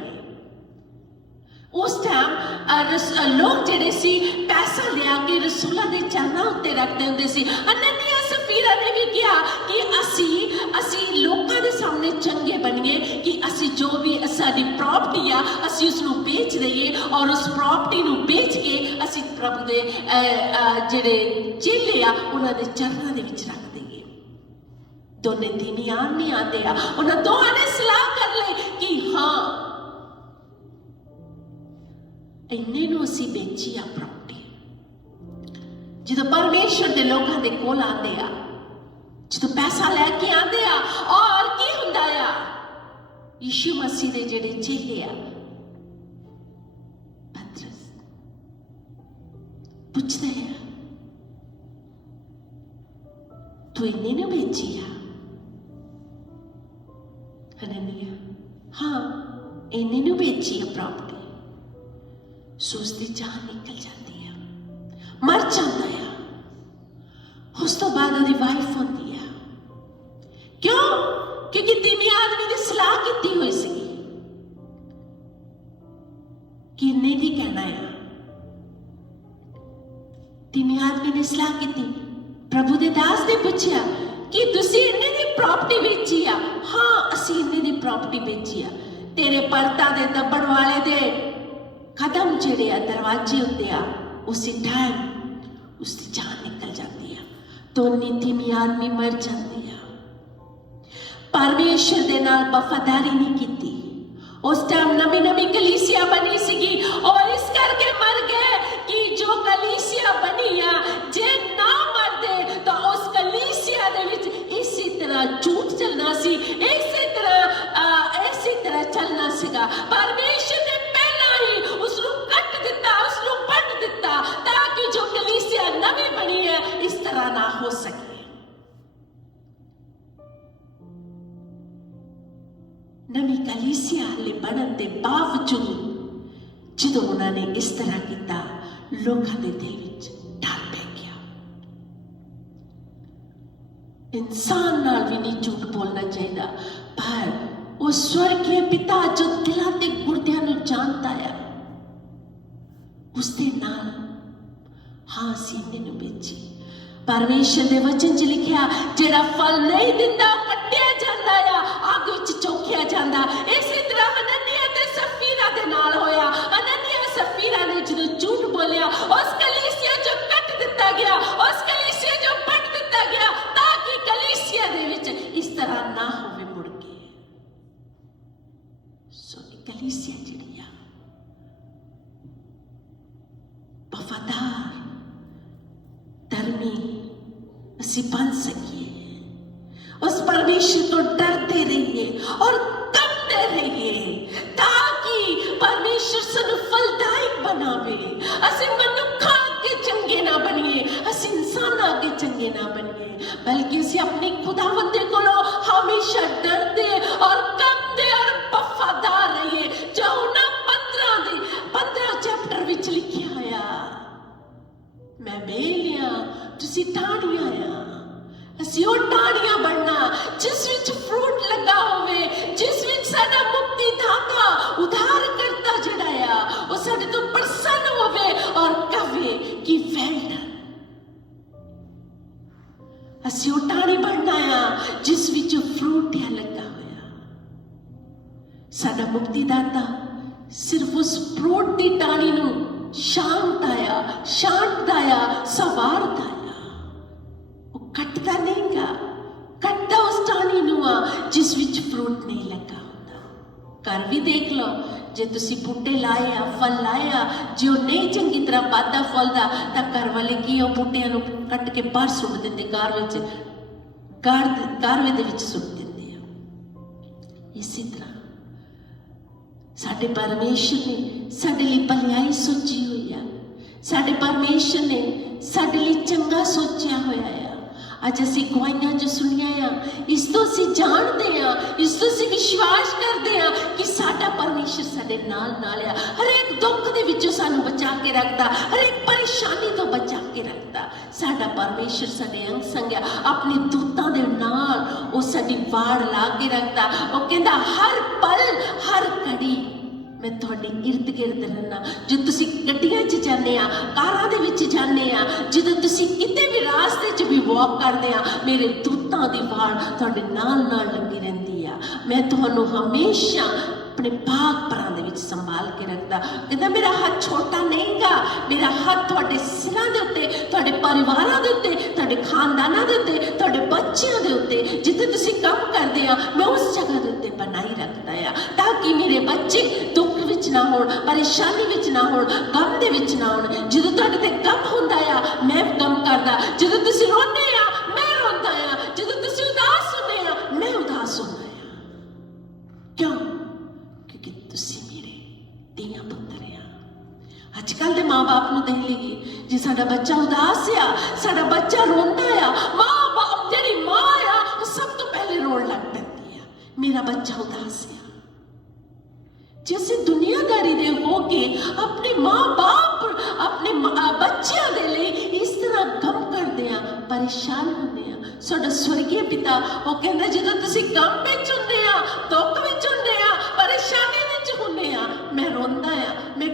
ਉਸ ਟਾਈਮ ਲੋਕ ਜਿਹੜੇ ਸੀ ਪੈਸਾ ਲਿਆ ਕੇ ਰਸੂਲਾਂ ਦੇ ਚਰਨਾਂ ਉੱਤੇ ਰੱਖਦੇ ਹੁੰਦੇ ਸੀ। ਹਨਨੀਆ ਸਫੀਰਾ ਨੇ ਵੀ ਕਿਹਾ ਕਿ ਅਸੀਂ ਲੋਕਾਂ ਦੇ ਸਾਹਮਣੇ ਚੰਗੇ ਬਣੀਏ, ਕਿ ਅਸੀਂ ਜੋ ਵੀ ਸਾਡੀ ਪ੍ਰਾਪਰਟੀ ਆ ਅਸੀਂ ਉਸ ਨੂੰ ਵੇਚ ਦਈਏ, ਔਰ ਉਸ ਪ੍ਰਾਪਰਟੀ ਨੂੰ ਵੇਚ ਕੇ ਅਸੀਂ ਪ੍ਰਭੂ ਦੇ ਜਿਹੜੇ ਚੇਲੇ ਆ ਉਹਨਾਂ ਦੇ ਚਰਨਾਂ ਦੇ ਵਿੱਚ ਰੱਖ ਦਈਏ। ਦੋਨੇ ਤਿੰਨ ਆਦਮੀ ਆਉਂਦੇ ਆ, ਉਹਨਾਂ ਦੋਹਾਂ ਨੇ ਸਲਾਹ ਕਰ ਲਈ ਕਿ ਹਾਂ ਇੰਨੇ ਨੂੰ ਅਸੀਂ ਵੇਚੀ ਆ ਪ੍ਰਾਪਰਟੀ। ਜਦੋਂ ਪਰਮੇਸ਼ਰ ਦੇ ਲੋਕਾਂ ਦੇ ਕੋਲ ਆਉਂਦੇ ਆ, ਜਦੋਂ ਪੈਸਾ ਲੈ ਕੇ ਆਉਂਦੇ ਆ, ਔਰ ਕੀ ਹੁੰਦਾ ਆ, ਯਿਸੂ ਮਸੀਹ ਦੇ ਜਿਹੜੇ ਚੇਲੇ ਆ ਪਤਰਸ ਪੁੱਛਦੇ ਆ ਤੂੰ ਇੰਨੇ ਨੂੰ ਵੇਚੀ ਆ? ਹਨਨੀਆ ਹਾਂ ਇੰਨੇ ਨੂੰ ਵੇਚੀ ਆ ਪ੍ਰਾਪਰਟੀ। ਸੋ ਉਸਦੀ ਜਾਨ ਨਿਕਲ ਜਾਂਦੀ ਆ, ਮਰ ਜਾਂਦਾ ਆ। ਉਸ ਤੋਂ ਬਾਅਦ ਉਹਦੀ ਵਾਈਫ ਹੁੰਦੀ ਆ। ਕਿਉਂ? ਕਿਉਂਕਿ ਤੀਵੀਂ ਆਦਮੀ ਨੇ ਸਲਾਹ ਕੀਤੀ ਹੋਈ ਸੀ ਕਿ ਇੰਨੇ ਦੀ ਕਹਿਣਾ ਆ। ਤੀਵੀਂ ਆਦਮੀ ਨੇ ਸਲਾਹ ਕੀਤੀ। ਪ੍ਰਭੂ ਦੇ ਦਾਸ ਨੇ ਪੁੱਛਿਆ ਕਿ ਤੁਸੀਂ ਇੰਨੇ ਦੀ ਪ੍ਰਾਪਰਟੀ ਵੇਚੀ ਆ? ਹਾਂ ਅਸੀਂ ਇੰਨੇ ਦੀ ਪ੍ਰਾਪਰਟੀ ਵੇਚੀ ਆ। ਤੇਰੇ ਪਰਤਾ ਦੇ ਦੱਬਣ ਵਾਲੇ ਦੇ ਕਦਮ ਜਿਹੜੇ ਆ ਦਰਵਾਜ਼ੇ ਹੁੰਦੇ ਆ, ਉਸੇ ਟਾਈਮ ਉਸਦੀ ਜਾਨ ਨਿਕਲ ਜਾਂਦੀ ਆ। ਦੋਨੇ ਤਿੰਨ ਆਦਮੀ ਮਰ ਜਾਂਦੇ ਆ। ਪਰਮੇਸ਼ਰ ਦੇ ਨਾਲ ਵਫਾਦਾਰੀ ਨਹੀਂ ਕੀਤੀ। ਉਸ ਟਾਈਮ ਨਵੀਂ ਕਲੀਸਿਆ ਬਣੀ ਸੀਗੀ, ਔਰ ਇਸ ਕਰਕੇ ਮਰ ਗਏ ਕਿ ਜੋ ਕਲੀਸਿਆ ਬਣੀ ਆ ਜੇ ਨਾ ਮਰ ਕਲੀਸਿਆ ਹਲੇ ਬਣਨ ਦੇ ਬਾਵਜੂਦ ਜਦੋਂ ਉਹਨਾਂ ਨੇ ਇਸ ਤਰ੍ਹਾਂ ਕੀਤਾ, ਲੋਕਾਂ ਦੇ ਦਿਲ ਵਿੱਚ ਡਰ ਪੈ ਗਿਆ। ਇਨਸਾਨ ਨਾਲ ਵੀ ਨਹੀਂ ਝੂਠ ਬੋਲਣਾ ਚਾਹੀਦਾ, ਪਰ ਉਹ ਸਵਰਗੀ ਪਿਤਾ ਜੋ ਦਿਲਾਂ ਤੇ ਗੁਰਦਿਆਂ ਨੂੰ ਜਾਣਦਾ ਆ, ਉਸਦੇ ਨਾਲ ਹਾਂ ਸੀਨੇ ਨੂੰ ਵੇਚੀ। ਪਰਮੇਸ਼ਰ ਦੇ ਵਚਨ 'ਚ ਲਿਖਿਆ, ਜਿਹੜਾ ਫਲ ਨਹੀਂ ਦਿੰਦਾ ਉਹ ਕੱਟਿਆ ਜਾਂਦਾ ਆ, ਅੱਗ ਵਿੱਚ ਚੋਖਿਆ ਜਾਂਦਾ। ਇਸੇ ਤਰ੍ਹਾਂ ਹਨਨਿਆ ਤੇ ਸਫੀਰਾ ਦੇ ਨਾਲ ਹੋਇਆ। ਹਨਨਿਆ ਸਫੀਰਾ ਨੇ ਜਦੋਂ ਝੂਠ ਬੋਲਿਆ, ਉਸ ਕਲੀਸਿਆ ਜੋ ਕੱਟ ਦਿੱਤਾ ਗਿਆ, ਉਸ ਕਲੀਸਿਆ ਜੋ ਪੱਟ ਦਿੱਤਾ ਗਿਆ, ਤਾਂ ਕਿ ਕਲੀਸਿਆ ਦੇ ਵਿੱਚ ਇਸ ਤਰ੍ਹਾਂ ਨਾ ਹੋਵੇ ਮੁੜ ਕੇ। ਸੋ ਕਲੀਸਿਆ ਜਿਹੜੀ ਆ ਵਫਾਦਾਰ ਧਰਮੀ ਅਸੀਂ ਬਣ ਸਕੀਏ, उस परमेश्वर को डरते रहिए और करते रहिए, ताकि परमेश्वर सानू फलदायक बनावे। असी मनुखा अगे चंगे ना बनिए, असी इंसान अगे चंगे ना बनिए, बल्कि असी अपने खुदावंद दे कोलों हमेशा डरते और करते और वफादार रहिए, जो उन्हां 15 चैप्टर विच लिखिया होया। मैं बेलियां तुसी टाणियां आ, ਅਸੀਂ ਉਹ ਟਾਹਣੀਆਂ ਬਣਨਾ ਜਿਸ ਵਿੱਚ ਫਰੂਟ ਲੱਗਾ ਹੋਵੇ, ਜਿਸ ਵਿੱਚ ਸਾਡਾ ਮੁਕਤੀ ਦਾਤਾ ਉਧਾਰ ਕਰਤਾ ਜਿਹੜਾ ਆ ਉਹ ਸਾਡੇ ਤੋਂ ਪ੍ਰਸੰਨ ਹੋਵੇ ਔਰ ਕਹੇ ਕਿ ਵੈਲ ਡਨ। ਅਸੀਂ ਉਹ ਟਾਹਣੀ ਬਣਨਾ ਆ ਜਿਸ ਵਿੱਚ ਫਰੂਟ ਲੱਗਾ ਹੋਇਆ। ਸਾਡਾ ਮੁਕਤੀ ਦਾਤਾ ਸਿਰਫ ਉਸ ਫਰੂਟ ਦੀ ਟਾਹਣੀ ਨੂੰ ਛਾਂਟਦਾ ਆ, ਸਵਾਰਦਾ ਆ। ਕੱਟਦਾ ਨਹੀਂਗਾ, ਕੱਟਦਾ ਉਸ ਟਾਹਣੀ ਨੂੰ ਆ ਜਿਸ ਵਿੱਚ ਫਰੂਟ ਨਹੀਂ ਲੱਗਾ ਹੁੰਦਾ। ਘਰ ਵੀ ਦੇਖ ਲਓ, ਜੇ ਤੁਸੀਂ ਬੂਟੇ ਲਾਏ ਆ, ਫਲ ਲਾਏ ਆ, ਜੇ ਉਹ ਨਹੀਂ ਚੰਗੀ ਤਰ੍ਹਾਂ ਵੱਧਦਾ ਫੁੱਲਦਾ ਤਾਂ ਘਰ ਵਾਲੇ ਕੀ ਉਹ ਬੂਟਿਆਂ ਨੂੰ ਕੱਟ ਕੇ ਬਾਹਰ ਸੁੱਟ ਦਿੰਦੇ, ਗਾਰਵੇ ਦੇ ਵਿੱਚ ਸੁੱਟ ਦਿੰਦੇ ਆ। ਇਸੇ ਤਰ੍ਹਾਂ ਸਾਡੇ ਪਰਮੇਸ਼ਰ ਨੇ ਸਾਡੇ ਲਈ ਭਲਾਈ ਸੋਚੀ ਹੋਈ ਆ, ਸਾਡੇ ਪਰਮੇਸ਼ਰ ਨੇ ਸਾਡੇ ਲਈ ਚੰਗਾ ਸੋਚਿਆ ਹੋਇਆ ਆ। ਅੱਜ ਅਸੀਂ ਗਵਾਹੀਆਂ ਜੋ ਸੁਣੀਆਂ ਆ, ਇਸ ਤੋਂ ਅਸੀਂ ਜਾਣਦੇ ਆ, ਇਸ ਤੋਂ ਅਸੀਂ ਵਿਸ਼ਵਾਸ ਕਰਦੇ ਆ ਕਿ ਸਾਡਾ ਪਰਮੇਸ਼ਰ ਸਾਡੇ ਨਾਲ ਆ। ਹਰੇਕ ਦੁੱਖ ਦੇ ਵਿੱਚੋਂ ਸਾਨੂੰ ਬਚਾ ਕੇ ਰੱਖਦਾ, ਹਰੇਕ ਪਰੇਸ਼ਾਨੀ ਤੋਂ ਬਚਾ ਕੇ ਰੱਖਦਾ। ਸਾਡਾ ਪਰਮੇਸ਼ਰ ਸਾਡੇ ਅੰਗ ਸੰਗ ਆ, ਆਪਣੇ ਦੂਤਾਂ ਦੇ ਨਾਲ ਉਹ ਸਾਡੀ ਵਾੜ ਲਾ ਕੇ ਰੱਖਦਾ। ਉਹ ਕਹਿੰਦਾ ਹਰ ਪਲ ਹਰ ਘੜੀ ਮੈਂ ਤੁਹਾਡੇ ਇਰਦ ਗਿਰਦ ਰਹਿਣਾ। ਜਦੋਂ ਤੁਸੀਂ ਗੱਡੀਆਂ 'ਚ ਜਾਂਦੇ ਆ, ਕਾਰਾਂ ਦੇ ਵਿੱਚ ਜਾਂਦੇ ਆ, ਜਦੋਂ ਤੁਸੀਂ ਕਿਤੇ ਵੀ ਰਾਸਤੇ 'ਚ ਵੀ ਵਾਕ ਕਰਦੇ ਆ, ਮੇਰੇ ਦੂਤਾਂ ਦੀ ਵਾੜ ਤੁਹਾਡੇ ਨਾਲ ਲੱਗੀ ਰਹਿੰਦੀ ਆ। ਮੈਂ ਤੁਹਾਨੂੰ ਹਮੇਸ਼ਾ ਆਪਣੇ ਬਾਗ ਪਰਾਂ ਦੇ ਵਿੱਚ ਸੰਭਾਲ ਕੇ ਰੱਖਦਾ। ਕਹਿੰਦਾ ਮੇਰਾ ਹੱਥ ਛੋਟਾ ਨਹੀਂਗਾ, ਮੇਰਾ ਹੱਥ ਤੁਹਾਡੇ ਸਿਰਾਂ ਦੇ ਉੱਤੇ, ਤੁਹਾਡੇ ਪਰਿਵਾਰਾਂ ਦੇ ਉੱਤੇ, ਤੁਹਾਡੇ ਖਾਨਦਾਨਾਂ ਦੇ ਉੱਤੇ, ਤੁਹਾਡੇ ਬੱਚਿਆਂ ਦੇ ਉੱਤੇ, ਜਿੱਥੇ ਤੁਸੀਂ ਕੰਮ ਕਰਦੇ ਆ, ਮੈਂ ਉਸ ਜਗ੍ਹਾ ਦੇ ਉੱਤੇ ਬਣਾਈ ਰੱਖਦਾ ਆ, ਤਾਂ ਕਿ ਮੇਰੇ ਬੱਚੇ ਦੁੱਖ ਵਿੱਚ ਨਾ ਹੋਣ, ਪਰੇਸ਼ਾਨੀ ਵਿੱਚ ਨਾ ਹੋਣ, ਗਮ ਦੇ ਵਿੱਚ ਨਾ ਹੋਣ। ਜਦੋਂ ਤੁਹਾਡੇ ਤੇ ਗਮ ਹੁੰਦਾ ਆ, ਮੈਂ ਗਮ ਕਰਦਾ। ਜਦੋਂ ਤੁਸੀਂ ਰੋਂਦੇ ਆ, ਮੈਂ ਰੋਂਦਾ ਆ। ਜਦੋਂ ਤੁਸੀਂ ਉਦਾਸ ਹੁੰਦੇ ਆ, ਮੈਂ ਉਦਾਸ ਹੁੰਦਾ ਆ। ਕਿਉਂ? ਕਿਉਂਕਿ ਤੁਸੀਂ ਮੇਰੇ ਧੀਆਂ ਪੁੱਤਰ ਆ। ਅੱਜ ਕੱਲ੍ਹ ਦੇ ਮਾਂ-ਬਾਪ ਨੂੰ ਦੇਖ ਲਈਏ, ਜੇ ਸਾਡਾ ਬੱਚਾ ਉਦਾਸ ਆ, ਸਾਡਾ ਬੱਚਾ ਰੋਂਦਾ ਆ, ਮਾਂ-ਬਾਪ ਜਿਹੜੀ ਮਾਂ ਆ ਉਹ ਸਭ ਤੋਂ ਪਹਿਲੇ ਰੋਣ ਲੱਗ ਪੈਂਦੀ ਆ, ਮੇਰਾ ਬੱਚਾ ਉਦਾਸ ਆ। ਜੇ ਅਸੀਂ ਦੁਨੀਆਦਾਰੀ ਦੇ ਹੋ ਕੇ ਆਪਣੇ ਮਾਂ-ਬਾਪ, ਆਪਣੇ ਬੱਚਿਆਂ ਦੇ ਲਈ ਇਸ ਤਰ੍ਹਾਂ ਗਮ ਕਰਦੇ ਆ, ਪਰੇਸ਼ਾਨ ਹੁੰਦੇ ਆ, ਸਾਡਾ ਸਵਰਗੀ ਪਿਤਾ ਉਹ ਕਹਿੰਦਾ ਜਦੋਂ ਤੁਸੀਂ ਗਮ ਵਿੱਚ ਹੁੰਦੇ ਆ, ਦੁੱਖ ਵਿੱਚ ਹੁੰਦੇ ਆ, ਪਰੇਸ਼ਾਨੀ ਵਿੱਚ ਹੁੰਦੇ ਆ, ਮੈਂ ਰੋਂਦਾ ਆ, ਮੈਂ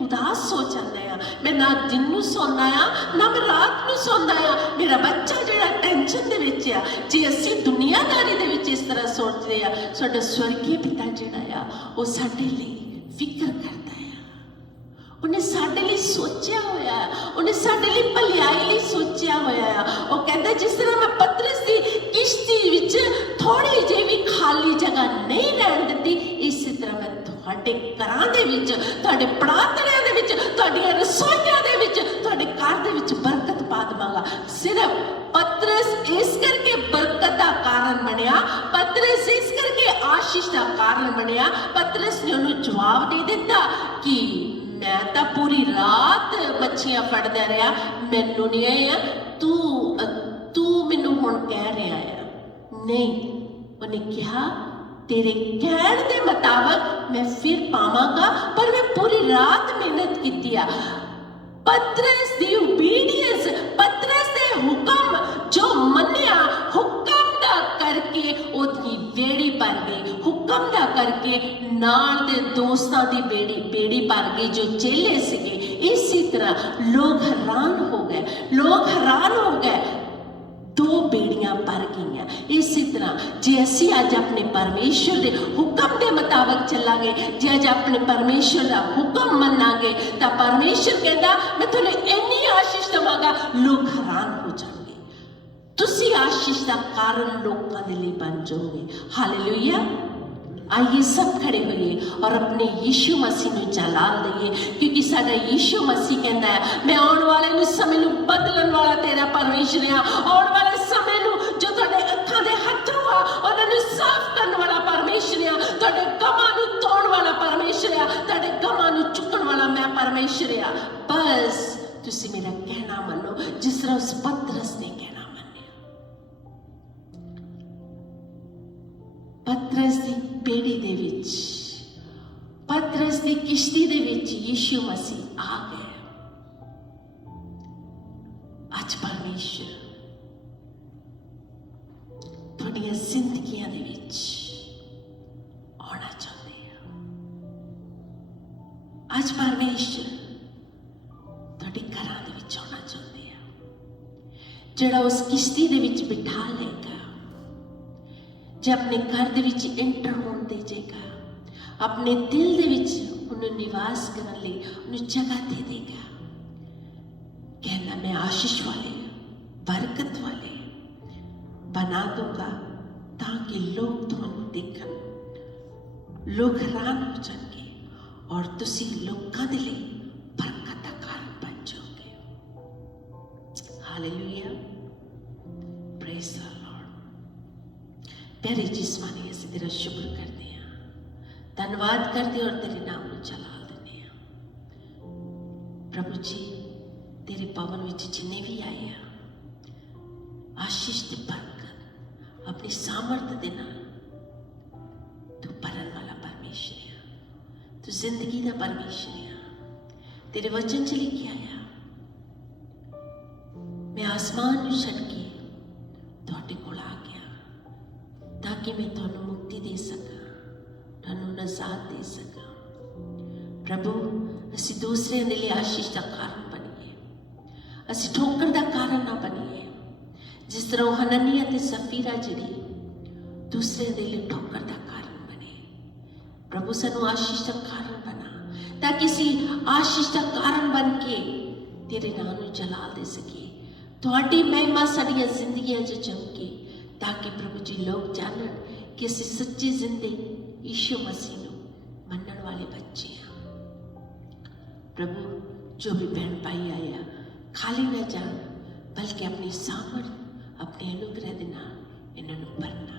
ਉਦਾਸ ਹੋ ਜਾਂਦਾ ਆ। ਮੈਂ ਨਾ ਦਿਨ ਨੂੰ ਸੌਂਦਾ ਆ, ਨਾ ਮੈਂ ਰਾਤ ਨੂੰ ਸੌਂਦਾ ਆ। ਮੇਰਾ ਬੱਚਾ ਜਿਹੜਾ ਟੈਨਸ਼ਨ ਦੇ ਵਿੱਚ ਆ। ਜੇ ਅਸੀਂ ਦੁਨੀਆਦਾਰੀ ਦੇ ਵਿੱਚ ਇਸ ਤਰ੍ਹਾਂ ਸੋਚਦੇ ਆ, ਸਾਡਾ ਸਵਰਗੀ ਪਿਤਾ ਜਿਹੜਾ ਆ ਉਹ ਸਾਡੇ ਲਈ ਫਿਕਰ ਕਰਦਾ ਆ। ਉਹਨੇ ਸਾਡੇ ਲਈ ਸੋਚਿਆ ਹੋਇਆ, ਉਹਨੇ ਸਾਡੇ ਲਈ ਭਲਾਈ ਲਈ ਸੋਚਿਆ ਹੋਇਆ ਆ। ਉਹ ਕਹਿੰਦਾ ਜਿਸ ਤਰ੍ਹਾਂ ਮੈਂ ਪਤਰਸ ਦੀ ਕਿਸ਼ਤੀ ਵਿੱਚ ਥੋੜੀ ਜਿਹੀ ਵੀ ਖਾਲੀ ਜਗ੍ਹਾ ਨਹੀਂ ਰਹਿਣ ਦਿੱਤੀ, ਇਸੇ ਤਰ੍ਹਾਂ ਮੈਂ ਤੁਹਾਡੇ ਘਰਾਂ ਦੇ ਵਿੱਚ, ਤੁਹਾਡੇ ਪ੍ਰਾਰਥਨਾਵਾਂ ਦੇ ਵਿੱਚ, ਤੁਹਾਡੀਆਂ ਰਸੋਈਆਂ ਦੇ ਵਿੱਚ, ਤੁਹਾਡੇ ਘਰ ਦੇ ਵਿੱਚ ਬਰਕਤ ਪਾ ਦੇਵਾਂਗਾ। ਸਿਰਫ ਪਤਰਸ ਇਸ ਕਰਕੇ ਬਰਕਤ ਦਾ ਕਾਰਨ ਬਣਿਆ, ਪਤਰਸ ਇਸ ਕਰਕੇ ਆਸ਼ੀਸ਼ ਦਾ ਕਾਰਨ ਬਣਿਆ। ਪਤਰਸ ਨੇ ਉਹਨੂੰ ਜਵਾਬ ਦੇ ਦਿੱਤਾ ਕਿ ਮੈਂ ਤਾਂ ਪੂਰੀ ਰਾਤ ਮੱਛੀਆਂ ਫੜਦਾ ਰਿਹਾ, ਮੈਨੂੰ ਨਹੀਂ ਆਇਆ, ਤੂੰ ਮੈਨੂੰ ਹੁਣ ਕਹਿ ਰਿਹਾ ਆ। ਨਹੀਂ, ਉਹਨੇ ਕਿਹਾ तेरे कहण दे मुताबिक मैं फिर पावांगा, पर मैं पूरी रात मेहनत की आ। पतरस दी ओबीडियंस, पतरस दे हुक्म जो मन्निया, हुक्म दा करके ओदी बेड़ी भर गई, हुक्म दा करके नाल दे दोस्तां दी बेड़ी भर गई जो चेले सीगे। इसी तरह लोग हैरान हो गए, लोग हैरान हो गए, 2 बेड़ियां भर गईयां। इसी तरह जे असी अज अपने परमेश्वर के हुक्म के मुताबिक चलांगे, जे अज अपने परमेश्वर का हुक्म मनांगे, तो परमेश्वर कहता मैं तुहानू इन्नी आशीष देवांगा, लोग हैरान हो जाएंगे, तुसी आशीष का कारण लोगों के लिए बन जाओगे। हालेलुया। आइए सब खड़े होइए और अपने यीशु मसीह ਨੂੰ जलाल दईए, क्योंकि साडा यीशु मसीह कहता है मैं आने वाले समय ਨੂੰ बदलन वाला तेरा परमेश्वर है। आने वाले समय ਨੂੰ जो ਤੁਹਾਡੇ ਅੱਖਾਂ ਦੇ ਹੱਥੋਂ ਆ ਉਹਨਾਂ ਨੂੰ ਸਾਫ਼ ਕਰਨ ਵਾਲਾ परमेश्वर है, ਤੁਹਾਡੇ ਗਮਾਂ ਨੂੰ ਤੋੜਨ ਵਾਲਾ परमेश्वर है, ਤੁਹਾਡੇ ਗਮਾਂ ਨੂੰ ਚੁੱਕਣ ਵਾਲਾ मैं परमेश्वर है। बस ਤੁਸੀਂ मेरा कहना मनो, जिस तरह उस पतरस ने कहना मन्निया। पतरस दी बेड़ी दे विच, पतरस दी किश्ती दे विच यीशु मसीह आ गए। आज परमेश्वर तुहाडियां जिंदगियां दे विच आना चाहते हैं। आज परमेश्वर तुहाडे घरां दे विच आना चाहते हैं। जिहड़ा उस किश्ती दे विच बिठा लेगा, जे अपने घर दे विच एंटर होण दे जेगा, अपने दिल दे विच उन्हें निवास करने लई उन्हें जगह दे देगा। कहना मैं आशीष वाले, बरकत वाले बना दूंगा, ताकि लोग तुहानू देखन, लोग हैरान हो जाएंगे और तुसी लोकां दे लई बरकत दा कारण बन जाओगे। Hallelujah, praise the Lord. प्यारे जिस्मानी असीं तेरा शुक्र करते हैं, धन्यवाद करते और तेरे नाम नूं जलाल दिंदे हैं। प्रभु जी तेरे भवन विच जिन्ने भी आए हैं, आशीष ते बरकत अपनी सामर्थ दे नाल तू भरन वाला परमेश्वर है, तू जिंदगी दा परमेश्वर है। तेरे वचन च लिखिया आया, मैं आसमान नूं छड्ड के तुहाडे कोल आ गया ताकि मैं तुहानू मुक्ति दे सकां, तुहानू नजात दे सकां। प्रभु असीं दूसरे दे लिए आशीष का कारण बनीए, असीं ठोकर का कारण ना बनीए। जिस तरह हननिया ते सफीरा जिहड़ी दूसरे दे लिए ठोकर का कारण बने, प्रभु सानू आशीष का कारण बना, ताकि असीं आशीष का कारण बन के तेरे नाम नूं जलाल दे सकीए, तुहाडी महिमा साडीआं जिंदगियां च चमके, ताकि प्रभु जी लोग जानन कि असीं सच्चे जिंदे यीशु मसीह नूं मनण वाले बच्चे हैं। प्रभु जो भी बहन भाई आया खाली न जान, बल्कि अपनी सामर्थ, अपने अनुग्रह दे नाल इन्हां नूं भरना।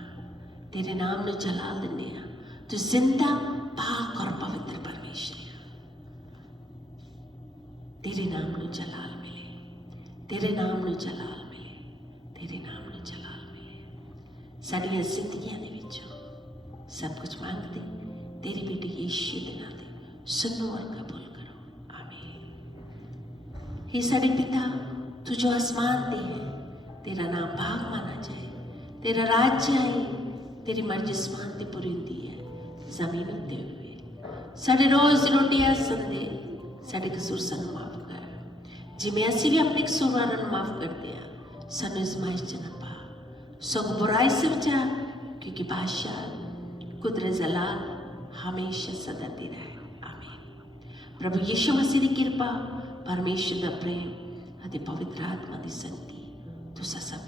तेरे नाम नूं जलाल दिंदे आ, तू जिंदा पाक और पवित्र परमेश्वर है। तेरे नाम नूं जलाल मिले, तेरे नाम नूं जलाल मिले, तेरे नाम नूं जलाल मिले। साडियां जिंदगियां दे विचों सब कुछ मांगते तेरी बेटी यीशु दे नाम ते सुनो और कबूल करो, आमीन। हे साडे पिता, तू जो आसमान दे है, तेरा नाम पाक माना जाए, तेरा राज्य आए, तेरी मर्जी आसमान ते पूरी हुंदी है जमीन उत्ते हुए। साडे रोज़ दी रोटी अस दे, साडे कसूर सानू माफ कर, जिवें असीं भी अपने कसूरवारां नूं माफ करदे आ। सानू आज़माइश च ना पा, सगों बुराई से बचा, क्योंकि बादशाह कुदरत जलाल हमेशा सदा तेरा है, आमीन। प्रभु यीशु मसीह की कृपा, परमेश्वर का प्रेम अते पवित्र आत्मा की संगति तुसां सब